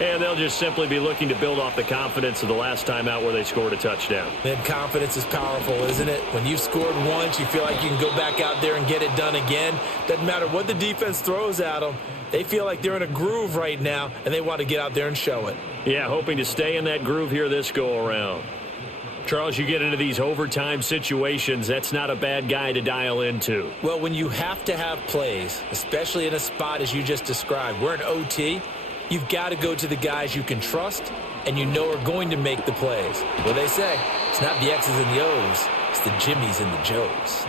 And they'll just simply be looking to build off the confidence of the last time out where they scored a touchdown. And confidence is powerful, isn't it? When you've scored once, you feel like you can go back out there and get it done again. Doesn't matter what the defense throws at them. They feel like they're in a groove right now, and they want to get out there and show it. Yeah, hoping to stay in that groove here this go-around. Charles, you get into these overtime situations, that's not a bad guy to dial into. Well, when you have to have plays, especially in a spot as you just described, we're in OT, you've got to go to the guys you can trust and you know are going to make the plays. What they say, it's not the X's and the O's, it's the Jimmies and the Joes.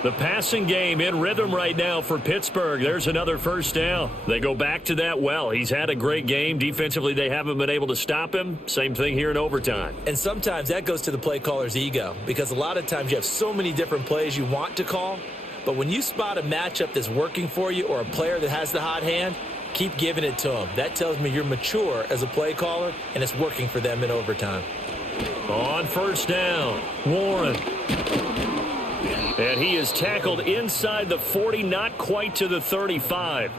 The passing game in rhythm right now for Pittsburgh. There's another 1st down. They go back to that well. He's had a great game. Defensively, they haven't been able to stop him. Same thing here in overtime. And sometimes that goes to the play caller's ego, because a lot of times you have so many different plays you want to call, but when you spot a matchup that's working for you or a player that has the hot hand, keep giving it to them. That tells me you're mature as a play caller, and it's working for them in overtime. On 1st down, Warren. And he is tackled inside the 40, not quite to the 35.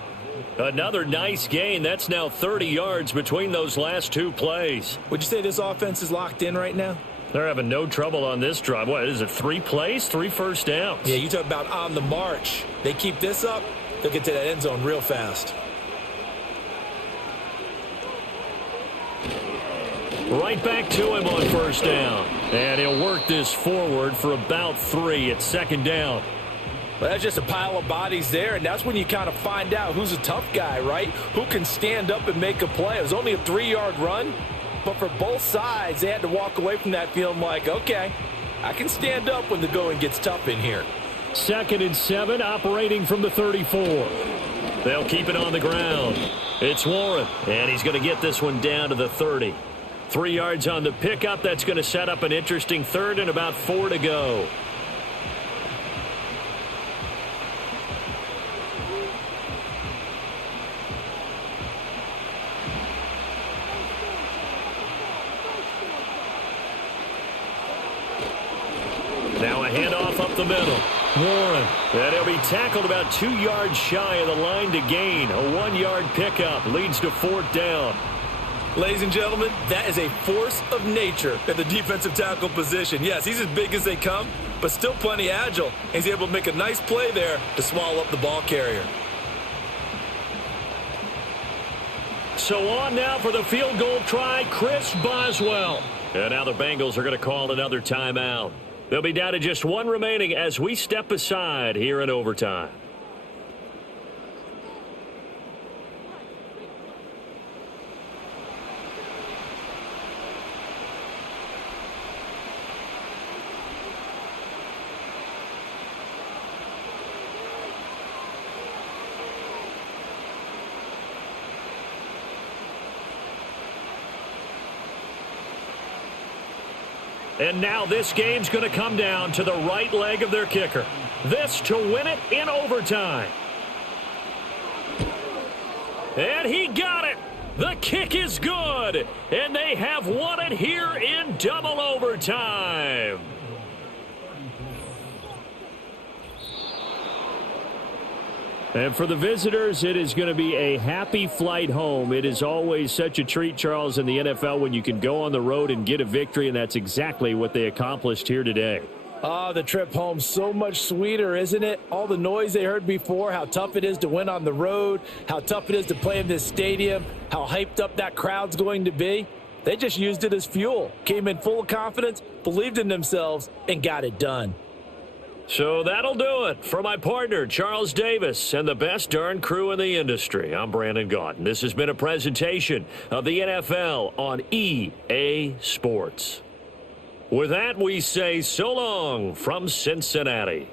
Another nice gain. That's now 30 yards between those last 2 plays. Would you say this offense is locked in right now? They're having no trouble on this drive. What is it, 3 plays, 3 first downs? Yeah, you talk about on the march. They keep this up, they'll get to that end zone real fast. Right back to him on 1st down. And he'll work this forward for about 3 at 2nd down. Well, that's just a pile of bodies there, and that's when you kind of find out who's a tough guy, right? Who can stand up and make a play. It was only a 3-yard run, but for both sides, they had to walk away from that feeling like, okay, I can stand up when the going gets tough in here. 2nd and 7, operating from the 34. They'll keep it on the ground. It's Warren, and he's going to get this one down to the 30. 3 yards on the pickup. That's going to set up an interesting 3rd and about 4 to go. Now a handoff up the middle. Warren. And he'll be tackled about 2 yards shy of the line to gain. A 1-yard pickup leads to 4th down. Ladies and gentlemen, that is a force of nature at the defensive tackle position. Yes, he's as big as they come, but still plenty agile. He's able to make a nice play there to swallow up the ball carrier. So on now for the field goal try, Chris Boswell. And now the Bengals are going to call another timeout. They'll be down to just 1 remaining as we step aside here in overtime. And now this game's going to come down to the right leg of their kicker. This to win it in overtime. And he got it. The kick is good, and they have won it here in double overtime. And for the visitors, it is going to be a happy flight home. It is always such a treat, Charles, in the NFL when you can go on the road and get a victory, and that's exactly what they accomplished here today. Oh, the trip home, so much sweeter, isn't it? All the noise they heard before, how tough it is to win on the road, how tough it is to play in this stadium, how hyped up that crowd's going to be. They just used it as fuel, came in full of confidence, believed in themselves, and got it done. So that'll do it for my partner, Charles Davis, and the best darn crew in the industry. I'm Brandon Gaudin. This has been a presentation of the NFL on EA Sports. With that, we say so long from Cincinnati.